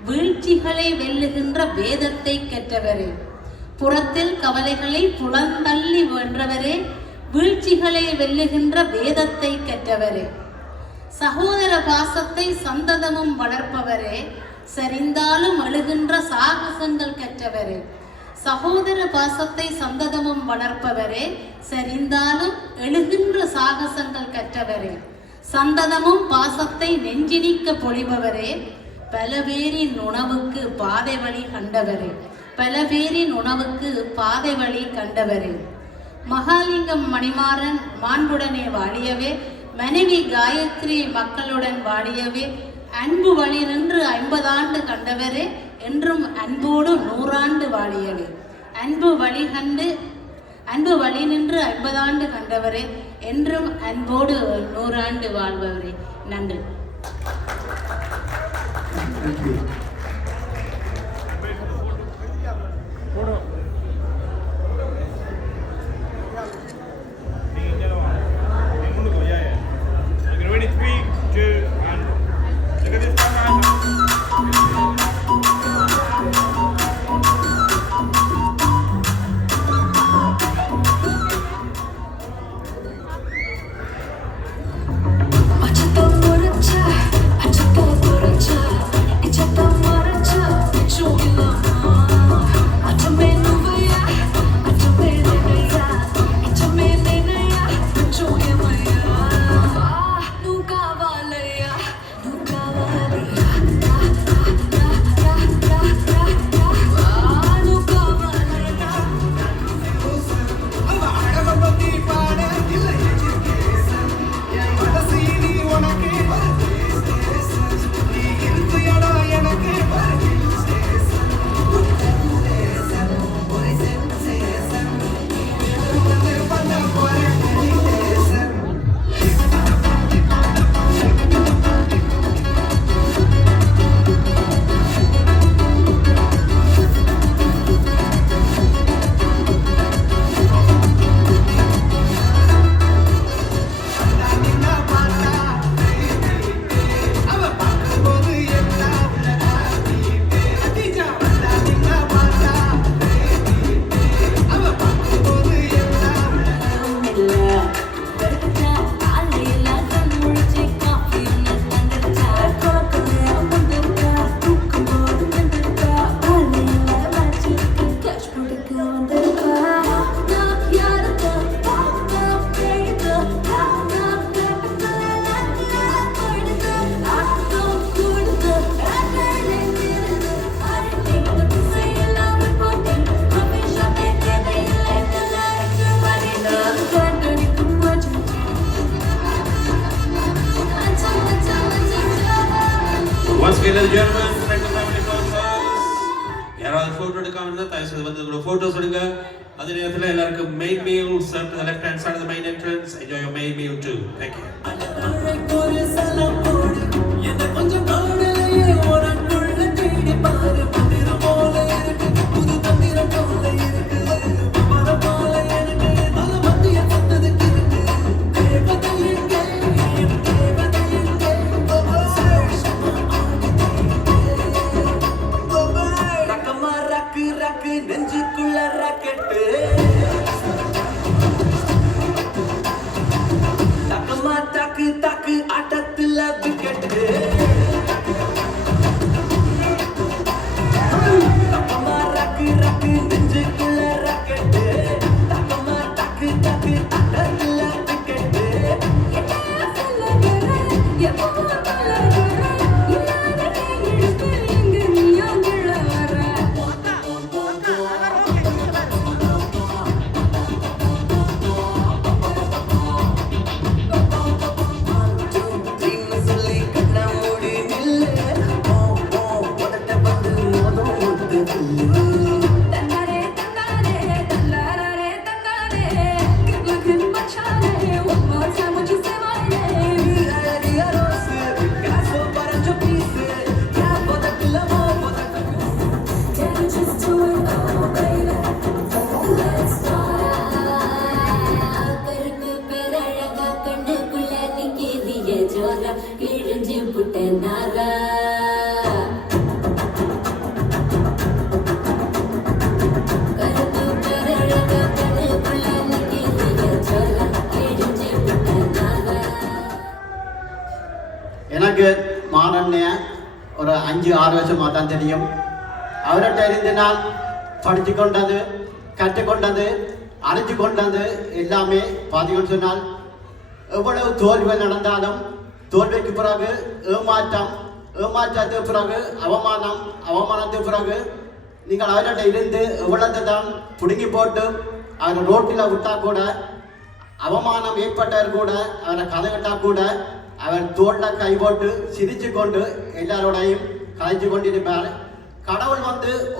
வீழ்ச்சிகளை வெல்லுகின்ற வேதத்தை கற்றவரே, புறத்தில் கவலைகளை புறந்தள்ளி வென்றவரே, வீழ்ச்சிகளை வெல்லுகின்ற வேதத்தை கற்றவரே, சகோதர பாசத்தை சந்ததமும் வளர்ப்பவரே, சரிந்தாலும் எழுகின்ற சாகசங்கள் கற்றவரே, சகோதர பாசத்தை சந்ததமும் வளர்ப்பவரே, சரிந்தாலும் எழுகின்ற சாகசங்கள் கற்றவரே, சந்ததமும் பாசத்தை நெஞ்சினிக்க பொழிபவரே, பல பேரின் உணவுக்கு பாதை வழி கண்டவரே, பல பேரின் உணவுக்கு பாதை வழி கண்டவரே, மகாலிங்கம் மணிமாறன் மாண்புடனே வாழியவே, மனைவி காயத்ரி மக்களுடன் வாழியவே, அன்பு வழி நின்று 50 ஆண்டு கண்டவரே, என்றும் அன்போடு 100 ஆண்டு வாழியவே, அன்பு வழி நின்று 50 ஆண்டு கண்டவரே, என்றும் அன்போடு 100 ஆண்டு வாழ்பவரே. நன்றி. Ready, 3, 2, and look at this camera. Once again, ladies and gentlemen, friends and family photos. யாராவது photo எடுக்காமன்னா தயவு செய்து வந்து உங்களோட photos எடுங்க. அதே நேரத்தில் எல்லாருக்கும் main meal served to the left hand side of the main entrance. Enjoy your main meal too. Thank you. நெஞ்சுக்குள்ள ராக்கெட்டு டக்கமா டக்கு டக்கு 6 வருஷமாக தான் தெரியும். அவர்கிட்ட இருந்து நான் படித்து கொண்டது, கற்றுக்கொண்டது, அறிஞ்சு கொண்டது எல்லாமே பார்த்தீங்கன்னு சொன்னால் எவ்வளவு தோல்விகள் நடந்தாலும் தோல்விக்கு பிறகு ஏமாற்றத்துக்கு பிறகு அவமானத்துக்கு பிறகு நீங்கள் அவர்கிட்ட இருந்து எவ்வளவு தான் பிடுங்கி போட்டு அவர் ரோட்டில் விட்டா கூட அவமானம் ஏற்பட்டவர் கூட அவரை கதை விட்டால் கூட அவர் தோளில் கை போட்டு சிரித்து கொண்டு எல்லாரோடையும் கலைச்சு கொண்டிருப்பார். கடவுள்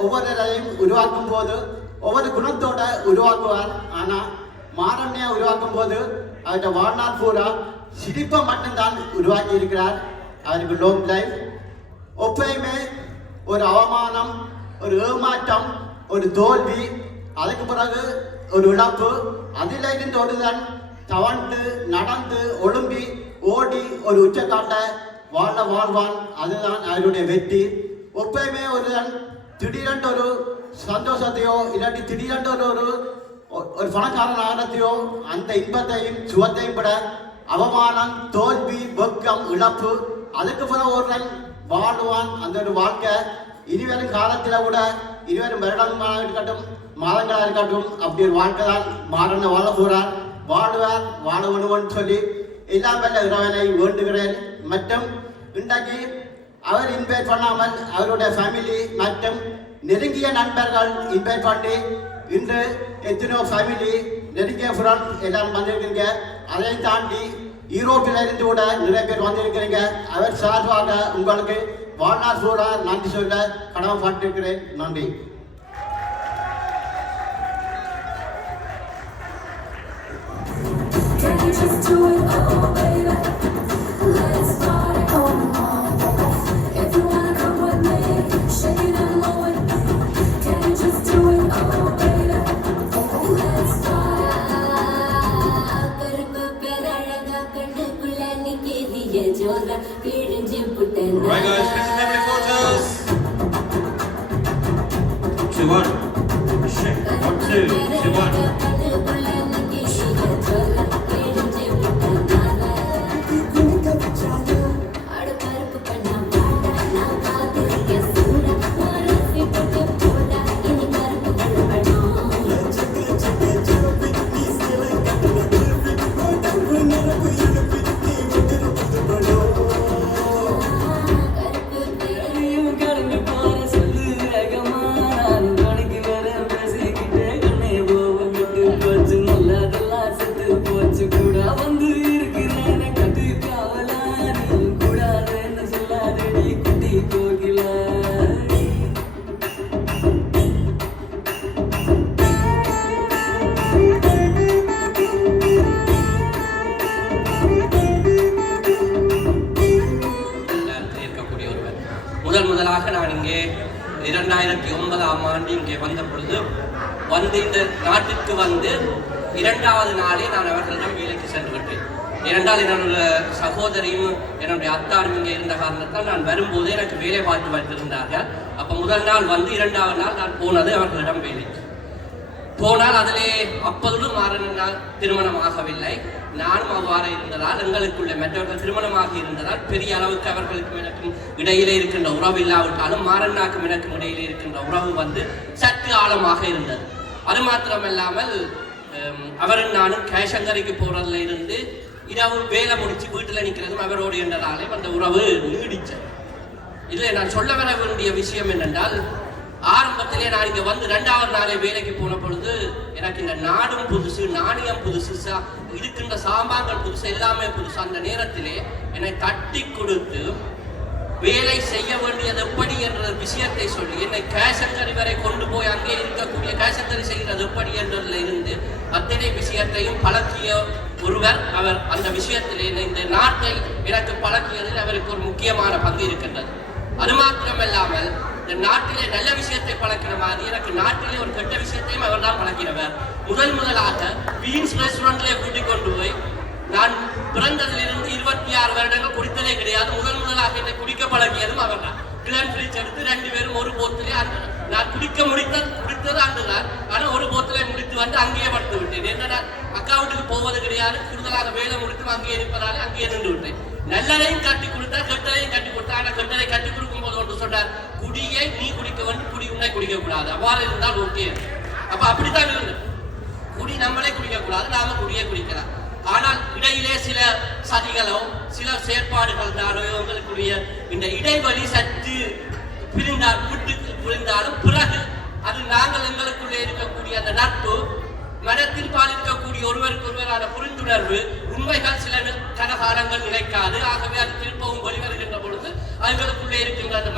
ஒவ்வொருவரையும் உருவாக்கும் போது ஒவ்வொரு குணத்தோட உருவாக்குவார். ஆனால் மாரண்யா உருவாக்கும் போது அவருடைய வாழ்நாள் பூரா சிரிப்பை மட்டும்தான் உருவாக்கி இருக்கிறார். அவருக்கு லாங் லைஃப். எப்பயுமே ஒரு அவமானம், ஒரு ஏமாற்றம், ஒரு தோல்வி, அதுக்கு பிறகு ஒரு இழப்பு, அதில் இருந்து ஒருதான் தவண்டு நடந்து ஒழும்பி ஓடி ஒரு உச்சக்காட்ட வாழ்வான். அதுதான் அவருடைய வெற்றி. எப்பயுமே ஒருதான் திடீரென்று ஒரு சந்தோஷத்தையோ இல்லாட்டி திடீரென்று ஒரு பணக்காரன் ஆனத்தையோ அந்த இன்பத்தையும் சுகத்தையும் விட அவமானம், தோல்வி, வெக்கம், இழப்பு, அதுக்கு பிறகு ஒருவன் வாழ்வான். அந்த ஒரு வாழ்க்கை இனிவரும் காலத்தில் கூட இருவரும் வருடங்களாக இருக்கட்டும், மாதங்களாக இருக்கட்டும், அப்படி ஒரு வாழ்க்கை தான் மாறன வாழ போகிறார். வாழ வேணும்னு சொல்லி எல்லாம் வல்ல இறைவனை வேண்டுகிறேன். மற்றும் இன்றைக்கு அவர் இன்வைட் பண்ணாமல் அவருடைய ஃபேமிலி மற்றும் நெருங்கிய நண்பர்கள் இன்வைட் பண்ணி இன்று எத்தனையோ ஃபேமிலி நெருங்கிய ஃப்ரெண்ட் எல்லாரும் வந்திருக்கிறீங்க. அதை தாண்டி ஈரோட்டில் இருந்து கூட நிறைய பேர் வந்திருக்கிறீங்க. அவர் சார்பாக உங்களுக்கு வாழ்நாள் பூரா நன்றி சொல்ல கடமைப்பட்டிருக்கிறேன். நன்றி. Right guys, next family photos. 2-1. Check. 1-2. 2-1. முதலாக நான் இங்கே 2009ஆம் ஆண்டு இங்கே வந்த பொழுது இந்த நாட்டிற்கு 2வது நாளே நான் அவர்களிடம் வேலைக்கு சென்று விட்டேன். இரண்டாவது என்னுடைய சகோதரியும் என்னுடைய அத்தாரும் இங்கே இருந்த காரணத்தால் நான் வரும்போது எனக்கு வேலை பார்த்து வைத்திருந்தார்கள். அப்போ முதல் நாள் 2வது நாள் நான் போனது அவர்களிடம் வேலைக்கு போனால் அதிலே அப்பொழுதும் மாறனால் திருமணம் ஆகவில்லை. நானும் அவ்வாறு இருந்ததால் எங்களுக்குள்ள மற்றவர்கள் திருமணமாக இருந்ததால் பெரிய அளவுக்கு அவர்களுக்கும் எனக்கும் இடையிலே இருக்கின்ற உறவு இல்லாவிட்டாலும் மாறனாக்கும் எனக்கும் இடையிலே இருக்கின்ற உறவு சற்று ஆழமாக இருந்தது. அது மாத்திரமல்லாமல் அவரும் நானும் கேஷங்கரைக்கு போறதுல இருந்து இரவு வேலை முடிச்சு வீட்டில் நிற்கிறதும் அவரோடு என்றதாலே அந்த உறவு நீடிச்சது. இதில் நான் சொல்ல வர வேண்டிய விஷயம் என்னென்றால், ஆரம்பத்திலே நான் இங்கே 2வது நாளே வேலைக்கு போன பொழுது எனக்கு இந்த நாடும் புதுசு, நாணயம் புதுசு, இருக்கின்ற சாமான்கள் புதுசு, எல்லாமே புதுசு. அந்த நேரத்திலே என்னை தட்டி கொடுத்து வேலை செய்ய வேண்டியது எப்படி என்ற விஷயத்தை சொல்லி என்னை கேஷங்கரி வரை கொண்டு போய் அங்கே இருக்கக்கூடிய கேஷங்கரி செய்கிறது எப்படி என்றதில் இருந்து அத்தனை விஷயத்தையும் பழக்கிய ஒருவர் அவர். அந்த விஷயத்திலே இந்த நாட்டை எனக்கு பழக்கியதில் அவருக்கு ஒரு முக்கியமான பங்கு இருக்கின்றது. அது மாத்திரமல்லாமல் இந்த நாட்டிலே நல்ல விஷயத்தை பழக்கிற மாதிரி எனக்கு நாட்டிலே ஒரு கெட்ட விஷயத்தையும் அவர் தான் பழக்கிறவர். முதலாக பீன்ஸ் ரெஸ்டாரண்ட்ல கூட்டிக் கொண்டு போய் நான் பிறந்ததிலிருந்து 26 வருடங்கள் குடித்ததே கிடையாது. முதலாக என்னை குடிக்க பழகியதும் அவர் தான். கிளான் ஃப்ரிட்ஜ் எடுத்து 2 பேரும் ஒரு போத்திலே நான் குடித்தது அன்றுதான். ஆனால் ஒரு போத்திலே முடித்து அங்கேயே படுத்து விட்டேன். என்ன அக்காவுக்கு போவது கிடையாது, கூடுதலாக வேலை முடித்து அங்கேயே இருப்பதாலே அங்கேயே நின்று விட்டேன். நல்லதையும் கட்டி கொடுத்தா கெட்டதையும் கட்டி கொடுத்தா. ஆனால் கெட்டதை கட்டி கொடுக்கும் போது ஒன்று சொன்னார், குடியை நீ குடிக்க வேண்டும், குடி உன்னை குடிக்க கூடாது, அவ்வாறு இருந்தால் ஓகே. அப்ப அப்படித்தான் இருந்தது. குடி நம்மளே குடிக்க கூடாது, நாம குடியை குடிக்கலாம். ஆனால் இடையிலே சில சதிகளோ சில செயற்பாடுகள் எங்களுக்குரிய இந்த இடைவெளி சற்று பிரிந்தாலும் பிறகு அது நாங்கள் எங்களுக்குள்ளே இருக்கக்கூடிய அந்த நட்பு, மனத்தில் பால் இருக்கக்கூடிய ஒருவருக்கு ஒருவரான புரிந்துணர்வு, உண்மைகள் சில கனகாலங்கள் நிலைக்காது. ஆகவே அது திருப்பவும் வெளிவருகின்ற பொழுது அவர்களுக்குள்ளே இருக்கின்ற அந்த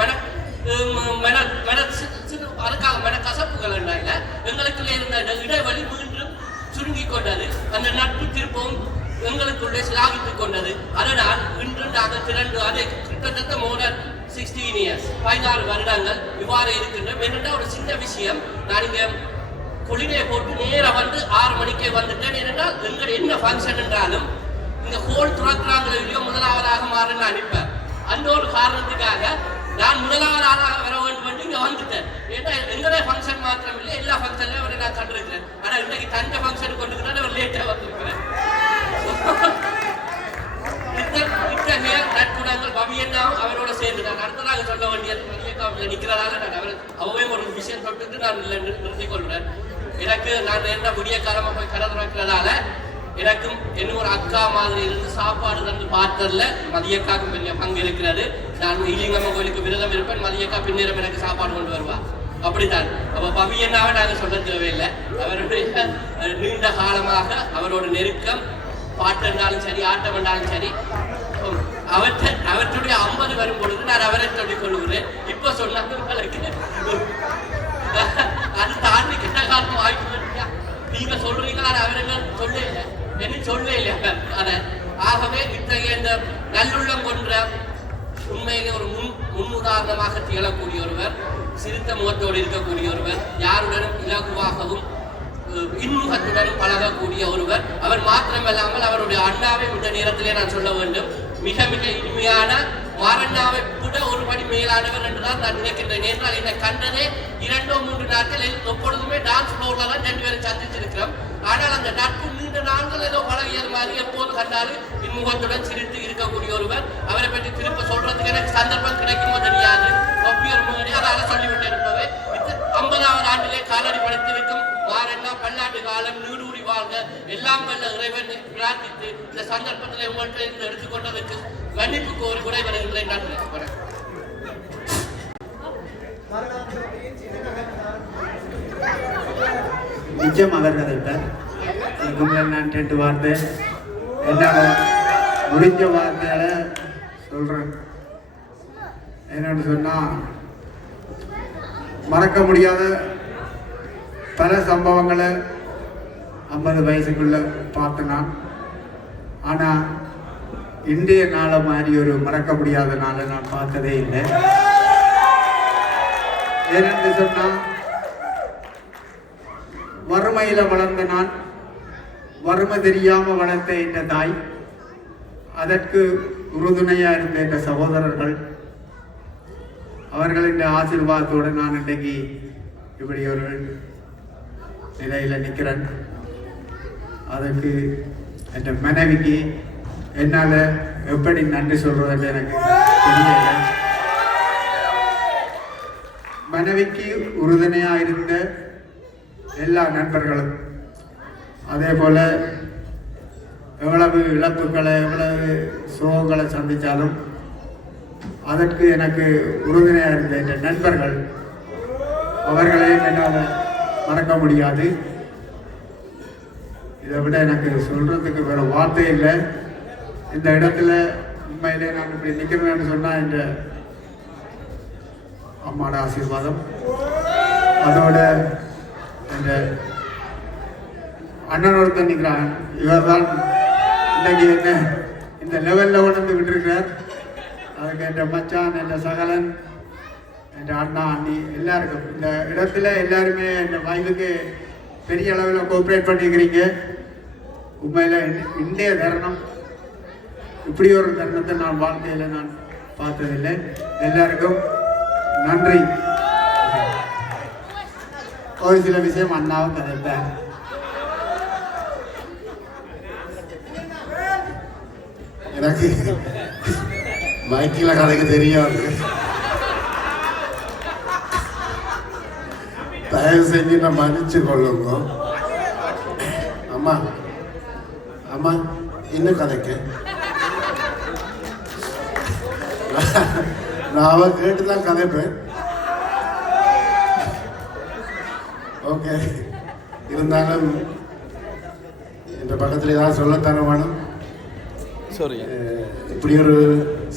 அதுக்காக மனக்கசப்புகள் என்னால எங்களுக்குள்ளே இருந்த இடைவெளி மீண்டும் சுருங்கி கொண்டது. அந்த நட்பு திருப்பவும் எங்களுக்குள்ளே சிலாகித்துக் கொண்டது. அதனால் இன்று நாங்கள் திரண்டு அதை கிட்டத்தட்ட மோதல் 16 years 16 வருடங்கள் இவ்வாறு இருக்கின்றோம். என்னென்னா ஒரு சின்ன விஷயம், நான் இங்கே கொள்ளினை போட்டு நேராக வந்து 6 மணிக்கே வந்துட்டேன். ஏனென்றால் எங்கள் என்ன ஃபங்க்ஷன் என்றாலும் இந்த ஹோல் துறக்கிறாங்களோ முதலாவதாக மாறன்னு அனுப்பேன். அந்த ஒரு காரணத்துக்காக நான் முதலாவதாக வர வேண்டும் என்று இங்கே வந்துட்டேன். ஏன்னா எங்களே ஃபங்க்ஷன் மாத்திரம் இல்லை, எல்லா ஃபங்க்ஷன்லையும் அவரை நான் கண்டிருக்கிறேன். ஆனால் இன்றைக்கு தண்டை ஃபங்க்ஷனுக்கு கொண்டுக்கிட்டு அவர் லேட்டாக வந்திருக்கிறேன். இத்தகைய நட்புணங்கள் பவியன்னாவும் அவரோட சேர்ந்து நான் அடுத்ததாக சொல்ல வேண்டியது மதியக்காவில் நிற்கிறதாக நான் அவரே ஒரு விஷயம் தொட்டு நான் நிறுத்திக் கொள்கிறேன். எனக்கு நான் என்ன முடிய காலமாக போய் கடை திறக்கிறதால எனக்கும் இன்னும் ஒரு அக்கா மாதிரி இருந்து சாப்பாடு தந்து பார்த்ததில் மதியக்காவுக்கும் பெரிய பங்கு இருக்கிறது. நான் ஈலிங்கம்மா கோயிலுக்கு விரதம் இருப்பேன், மதியக்கா பின்னேறம் எனக்கு சாப்பாடு கொண்டு வருவா. அப்படித்தான். அப்போ பவியன்னாவை நாங்கள் சொல்ல தேவையில்லை. அவருடைய நீண்ட காலமாக அவரோட நெருக்கம், பாட்டென்றாலும் சரி ஆட்டம் என்றாலும் சரி, அவற்றுடைய 50 வரும் பொழுது நான் அவரை சொல்லிக் கொள்கிறேன். இப்போ சொன்னாங்க அது தாண்டி கிட்ட காலம் வாய்ப்பு நீங்க சொல்றீங்களா, அவர்கள் சொல்ல இல்லை, என்ன சொல்ல இல்லை அதை. ஆகவே இத்தகைய இந்த நல்லுள்ளம் கொன்ற உண்மையிலே ஒரு முன்னுதாரணமாக திகழக்கூடிய ஒருவர், சிரித்த முகத்தோடு இருக்கக்கூடிய ஒருவர், யாருடனும் இலகுவாகவும் இன்முகத்துடன் பழகக்கூடிய ஒருவர். அவர் மாத்திரமல்லாமல் அவருடைய அண்ணாவை இந்த நேரத்திலே நான் சொல்ல வேண்டும், மிக மிக இனிமையான மாரண்ணாவை கூட ஒரு படி மேலானவர் என்றுதான் நான் நினைக்கின்றேன். என்றால் என்னை கண்டதே 2-3 நாட்கள் எப்பொழுதுமே டான்ஸ் ஃப்ளோர்ல தான் 2 பேரும் சந்திச்சிருக்கிறோம். ஆனால் அந்த நட்பு நீண்ட நாட்கள் ஏதோ பழகியது மாதிரி எப்போது கண்டாலும் இன்முகத்துடன் சிரித்து இருக்கக்கூடிய ஒருவர். அவரை பற்றி திரும்ப சொல்றதுக்கு எனக்கு சந்தர்ப்பம் கிடைக்குமோ தெரியாது, அதால சொல்லிவிட்டு இருப்பவே 50வது ஆண்டிலே காலடி படைத்திருக்கும் மாரண்ணா பல்லாண்டு காலம் நீடூடி வாழ்க, எல்லாம் வல்ல இறைவன் பிரார்த்தித்து இந்த சந்தர்ப்பத்தில் உங்கள்கிட்ட இருந்து எடுத்துக்கொண்டதற்கு மன்னிப்பு கோரி கூட வருகின்றேன். நன்றி. நிச்சயம் அவர்கிட்ட நான் 2 வார்த்தை என்னால் முடிஞ்ச வார்த்தையால சொல்கிறேன். என்னன்னு சொன்னால், மறக்க முடியாத பல சம்பவங்களை 50 வயசுக்குள்ளே பார்த்தேன் நான். ஆனால் இன்றைய நாளை மாதிரி ஒரு மறக்க முடியாத நாளை நான் பார்த்ததே இல்லை. ஏனென்று சொன்னால், வறுமையில் வளர்ந்த நான், வறுமை தெரியாமல் வளர்த்த என்ற தாய், அதற்கு உறுதுணையாக இருந்த என்ற சகோதரர்கள், அவர்களின் ஆசீர்வாதத்தோடு நான் இன்றைக்கு இப்படி ஒரு நிலையில் நிற்கிறேன். அதற்கு என் மனைவிக்கு என்னால் எப்படி நன்றி சொல்றதுன்னு எனக்கு தெரியல. மனைவிக்கு உறுதுணையாக இருந்த எல்லா நண்பர்களும், அதே போல் எவ்வளவு இழப்புகளை எவ்வளவு சோகங்களை சந்தித்தாலும் அதற்கு எனக்கு உறுதுணையாக இருந்த இந்த நண்பர்கள், அவர்களையும் என்னால் மறக்க முடியாது. இதை விட எனக்கு சொல்கிறதுக்கு வேறு வார்த்தை இல்லை. இந்த இடத்துல உண்மையிலே நான் இப்படி நிற்கிறேன்னு சொன்னால் இந்த அம்மாவோட ஆசீர்வாதம், அதோட இந்த அண்ணனோட நிற்கிறான். இவர் தான் இன்றைக்கி என்ன இந்த லெவலில் கொண்டு விட்டுருக்கிறார். அதுக்கு என் மச்சான், என் சகலன், என் அண்ணா அண்ணி எல்லாருக்கும் இந்த இடத்துல எல்லாருமே என் வாய்ப்புக்கு பெரிய அளவில் கோஆப்ரேட் பண்ணிக்கிறீங்க. உண்மையில் இன்றைய தருணம் இப்படி ஒரு தருணத்தை நான் வாழ்க்கையில் நான் பார்த்ததில்லை. எல்லாருக்கும் நன்றி. ஒரு சில விஷயம் அண்ணாவும் கதைப்பேன். எனக்கு மைக்கில் கதைக்கு தெரியாது. தயவு செஞ்சு நான் மன்னிச்சு கொள்ளுங்க. அம்மா அம்மா இன்னும் கதைக்கு நான் அவ கேட்டு தான் கதைப்பேன். ஓகே, இருந்தாலும் இந்த பக்கத்தில் ஏதாவது சொல்லத்தானே வேணும். சாரி, இப்படி ஒரு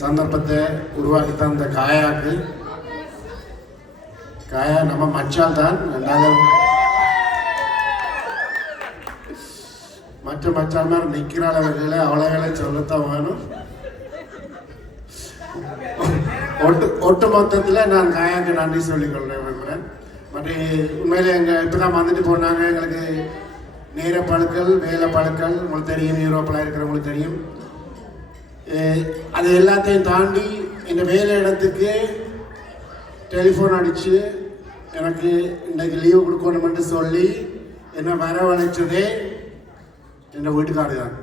சந்தர்ப்பத்தை உருவாக்கி தந்த காயாக்கு, காயா நம்ம மச்சால் தான். இருந்தாலும் மற்ற மச்சால் மாதிரி நிற்கிற அளவுகளை அவ்வளோகளை சொல்லத்தான் வேணும். ஒட்டு மொத்தத்தில் நான் காயாக்கு நன்றி சொல்லிக்கொள்ள விரும்புகிறேன். மற்ற உண்மையிலே எங்கள் இப்போ தான் வந்துட்டு போனாங்க. எங்களுக்கு நேர பழுக்கள், வேலை பழுக்கள் உங்களுக்கு தெரியும், யூரோப்பில் இருக்கிறவங்களுக்கு தெரியும். அது எல்லாத்தையும் தாண்டி இந்த வேலை இடத்துக்கு டெலிஃபோன் அடித்து எனக்கு இன்றைக்கு லீவு கொடுக்கணுமென்று சொல்லி என்னை வரவழைச்சதே என் வீட்டுக்காரி தான்.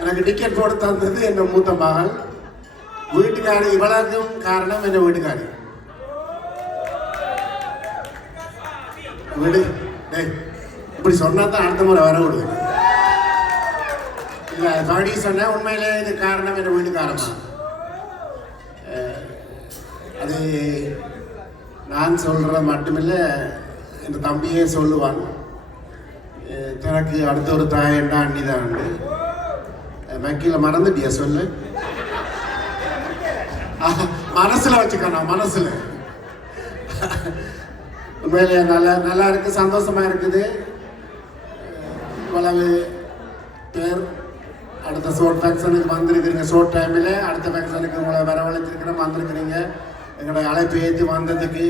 எனக்கு டிக்கெட் போட்டு தந்தது என் மூத்த மகள். வீட்டுக்காரி இவ்வளவுக்கும் காரணம் என் வீட்டுக்காரி. வீடு இப்படி சொன்னா தான் அடுத்த முறை வர விடுது. இல்லை படி சொன்ன உண்மையிலே இது காரணம் என் வீட்டுக்காரமா. அது நான் சொல்கிறது மட்டுமில்லை, என் தம்பியே சொல்லுவான், தனக்கு அடுத்த ஒரு தாயண்டா அண்ணிதான் உண்டு. வக்கீல மறந்துட்டியா சொல்லு? மனசில் வச்சுக்கணும், மனசில். உண்மையிலே நல்லா இருக்கு, சந்தோஷமா இருக்குது. இவ்வளவு பேர் அடுத்த ஷோர்ட் ஃபங்க்ஷனுக்கு வந்திருக்கிறீங்க. ஷோர்ட் டைமில் அடுத்த ஃபங்க்ஷனுக்கு உங்களை வரவழைச்சிருக்கிறோம், வந்திருக்கிறீங்க. எங்களுடைய அழைப்பு ஏற்றி வந்ததுக்கு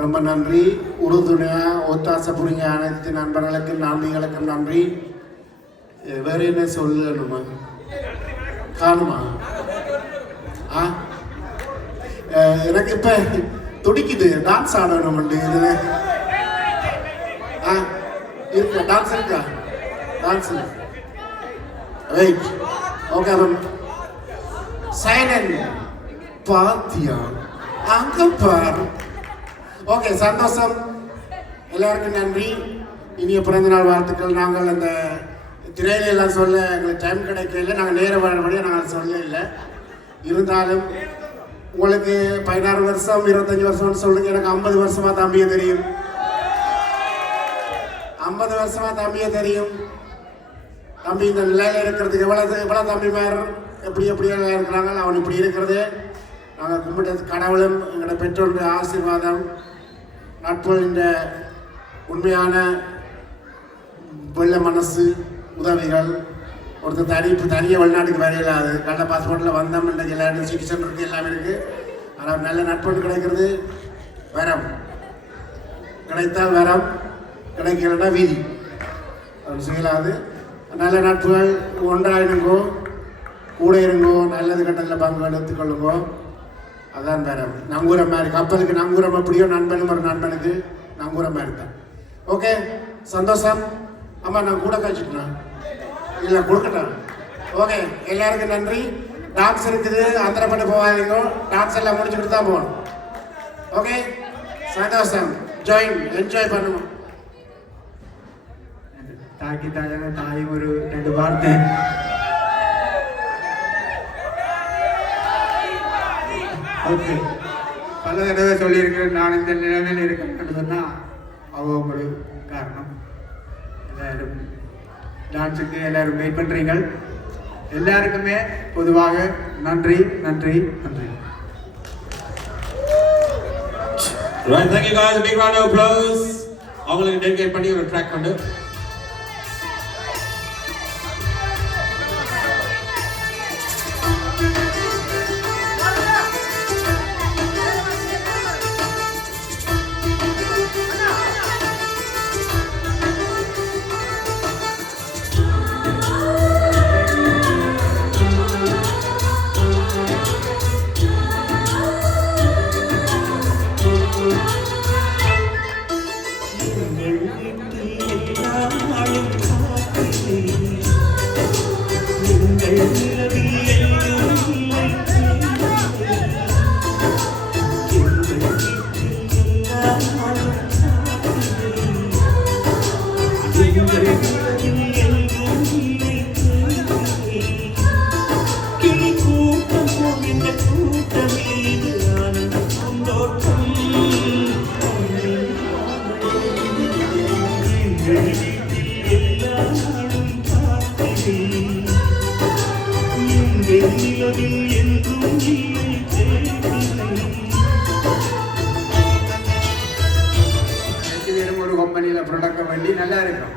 ரொம்ப நன்றி. உறுதுணையாக ஒத்தாசை புரிஞ்ச அனைத்து நண்பர்களுக்கும் நம்பிகளுக்கும் நன்றி. வேறு என்ன சொல்லணுமா? காணுமா? எனக்கு இப்போ துடிக்குது, டான்ஸ் ஆடணும். இது இருக்கா? டான்ஸ் இருக்கா? Dance right. ஓகே, சைலண்ட் பாத்தியா அங்க பாரு. ஓகே, சந்தோஷம். எல்லாருக்கும் நன்றி. இனிய பிறந்த நாள் வாழ்த்துக்கள். நாங்கள் அந்த திரையில எல்லாம் சொல்ல எங்களுக்கு டைம் கிடைக்கல, நாங்கள் நேரம் வரபடியாக நாங்கள் சொல்ல இல்லை. இருந்தாலும் உங்களுக்கு 16 வருஷம் 25 வருஷம்னு சொல்லுங்க, எனக்கு 50 வருஷமா தம்பியை தெரியும். 50 வருஷமா தம்பியை தெரியும். தம்பி இந்த நிலையில இருக்கிறதுக்கு எவ்வளவு தம்பிமார் எப்படியெல்லாம் இருக்கிறாங்க. அவன் இப்படி இருக்கிறது நாங்கள் கும்பிட்டது கடவுளும் எங்களோட பெற்றோருடைய ஆசீர்வாதம், நட்புகளின் உண்மையான வெள்ள மனசு, உதவிகள். ஒருத்தர் தனியாக வெளிநாட்டுக்கு வரையிலாது, நல்ல பாஸ்போர்ட்டில் வந்தோம், இன்றைக்கு எல்லா சிகிச்சை இருக்குது, எல்லாமே இருக்குது. ஆனால் நல்ல நட்பு கிடைக்கிறது வரம், கிடைத்தால் வரம், கிடைக்கலன்னா வீதி. அது செய்யலாது. நல்ல நட்புகள் ஒன்றாக இருங்கோ, கூட இருங்கோ, நல்லது கட்டத்தில் பங்கு எடுத்துக்கொள்ளுங்கோ. அதான் வரம். நங்கூரம் மாதிரி, கப்பலுக்கு நங்கூரம் எப்படியோ நண்பனும் ஒரு நண்பனுக்கு நங்கூரம் மாதிரி தான். ஓகே, சந்தோஷம். அம்மா நான் கூட காய்ச்சிட்டேன் இல்லை கொடுக்கட்டேன். ஓகே, எல்லாருக்கும் நன்றி. டான்ஸ் இருக்குது, அந்தரப்பட்டு போகாதீங்க. டான்ஸ் எல்லாம் முடிச்சுட்டு தான் போகணும். ஓகே, சந்தோஷம். என்ஜாய் பண்ணுவோம். தாக்கி தாயாக தாயும் ஒரு 2 வார்த்தை. ஓகே, பல தடவை சொல்லியிருக்கிறேன், நான் இந்த நிலைமையில் இருக்கேன்னு சொன்னால் அவங்களுக்கு காரணம். எல்லாரும் டான்ஸுக்கு எல்லாரும் வெயிட் பண்ணுறீங்க. எல்லாருக்குமே பொதுவாக நன்றி நன்றி நன்றி. Right, thank you guys. A big round of applause. அவங்களுக்கு டெடிகேட் பண்ணி ஒரு ட்ராக் கொண்டு எங்கள் வீட்டில் வேண்டி நல்லா இருக்கும்.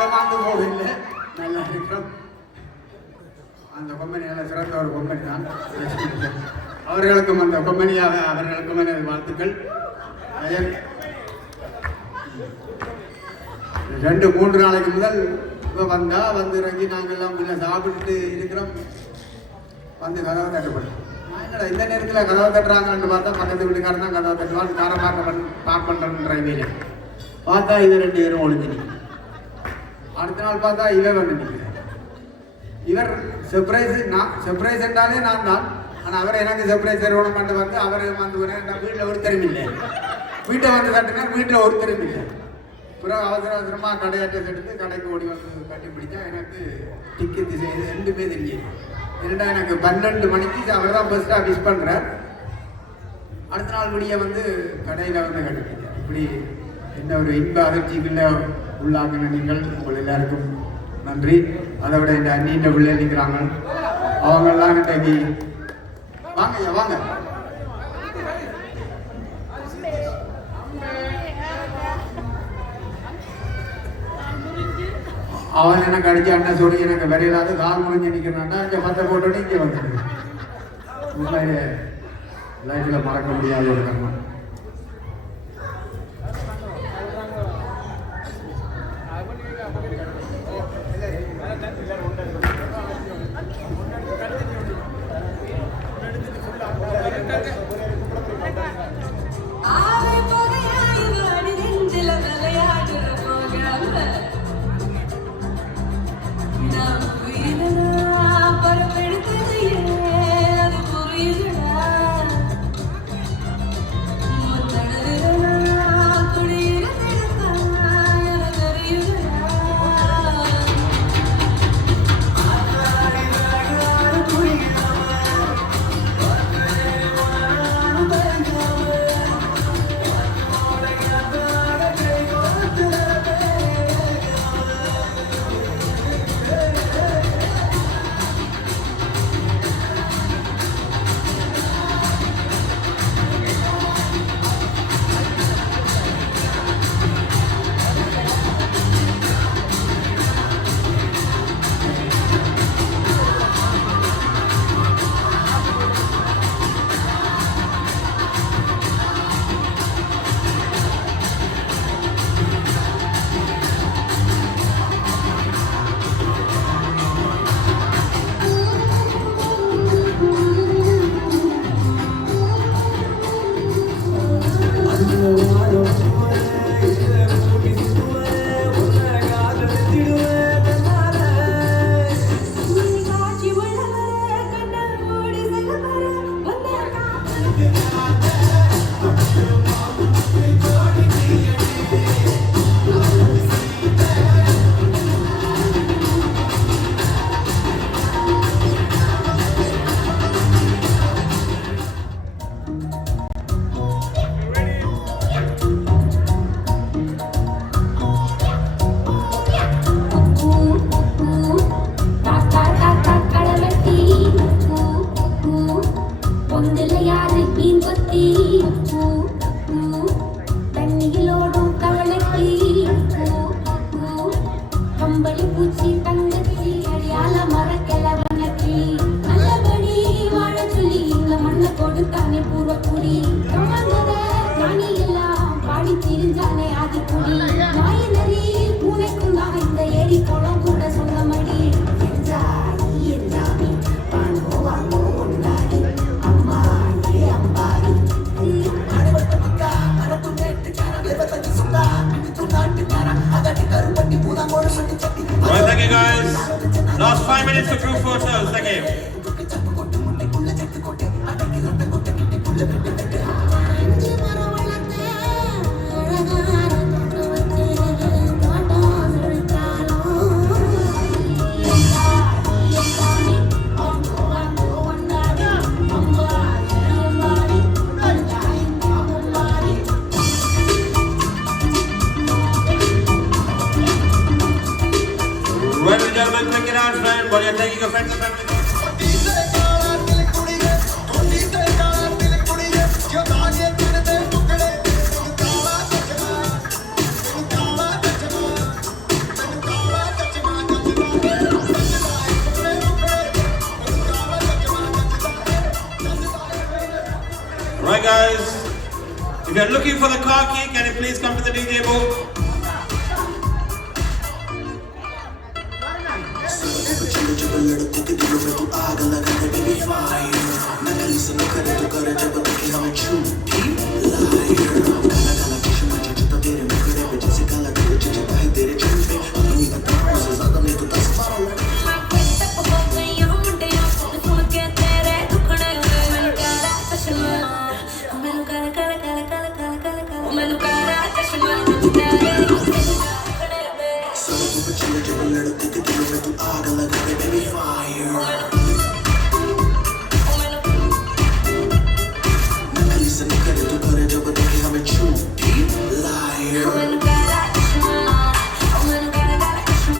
ஏமாந்து போகவில்லை, நல்லா இருக்கும். அந்த கொம்பனி நல்ல சிறந்த ஒரு கொம்பனி தான். அவர்களுக்கும் அந்த கொம்பனியாக அவர்களுக்கும் எனது வாழ்த்துக்கள். 2-3 நாளைக்கு முதல் இப்போ வந்து இறங்கி நாங்கள்லாம் உள்ள சாப்பிட்டுட்டு இருக்கிறோம். வந்து கதவை தட்டுப்படும். என்னடா இந்த நேரத்தில் கதவை தட்டுறாங்கன்னு பார்த்தா பக்கத்து வீட்டுக்காரன் தான் கதவை தட்டுவான். காரை பார்க் பண்ணுறன்ற வேலை பார்த்தா இது 2 பேரும் ஒழிஞ்சு நிற்கும். அடுத்த நாள் பார்த்தா இவன் வந்து நிற்கிறேன். இவர் சர்ப்ரைஸ் என்றாலே நான் தான். ஆனால் அவர் எனக்கு சர்ப்ரைஸ் தருவணும் பண்ண வந்து அவர் வந்து வீட்டில் ஒருத்தரும் இல்லை. வீட்டை வந்து தட்டினார், வீட்டில் ஒருத்தரும் இல்லை. பிறகு அவசரமாக கடையாட்டத்தை எடுத்து கடைக்கு ஓடி வந்து கட்டி பிடிச்சா எனக்கு டிக்கெட்டு செய்து 2 தெரியும். என்னடா எனக்கு 12 மணிக்கு அவர் தான் ஃபர்ஸ்ட்டாக மிஸ் பண்ணுறார். அடுத்த நாள் முடிய வந்து கடையில் வந்து கட்டிப்பிடிச்சார். இப்படி என்ன ஒரு இன்ப அதிர்ச்சிக்குள்ளே உள்ளாக்கின நீங்கள் உங்கள் எல்லாருக்கும் நன்றி. அதை விட இந்த அண்ணின்ற பிள்ளை நிற்கிறாங்க, அவங்கெல்லாம் இன்றைக்கு வாங்க வாங்க. அவன் எனக்கு அடிச்சு அண்ணன் சொல்லி எனக்கு வரையிலாது கால் முடிஞ்சு நிற்கிறான்னா இங்கே 10 போட்டோன்னு இங்கே வந்துடுது. உண்மையிலே லைஃப்பில் மறக்க முடியாத ஒரு கர்மம். Right, thank you guys. Last 5 minutes for group photos. Thank you. Ladies and gentlemen, quick announcement while you're taking your friends and family. Alright guys, if you're looking for the car key, can you please come to the DJ booth? लड़कों के दिलों में तू आग लगा दे baby fire नकली से न करे तो करे जब तक कि हम छू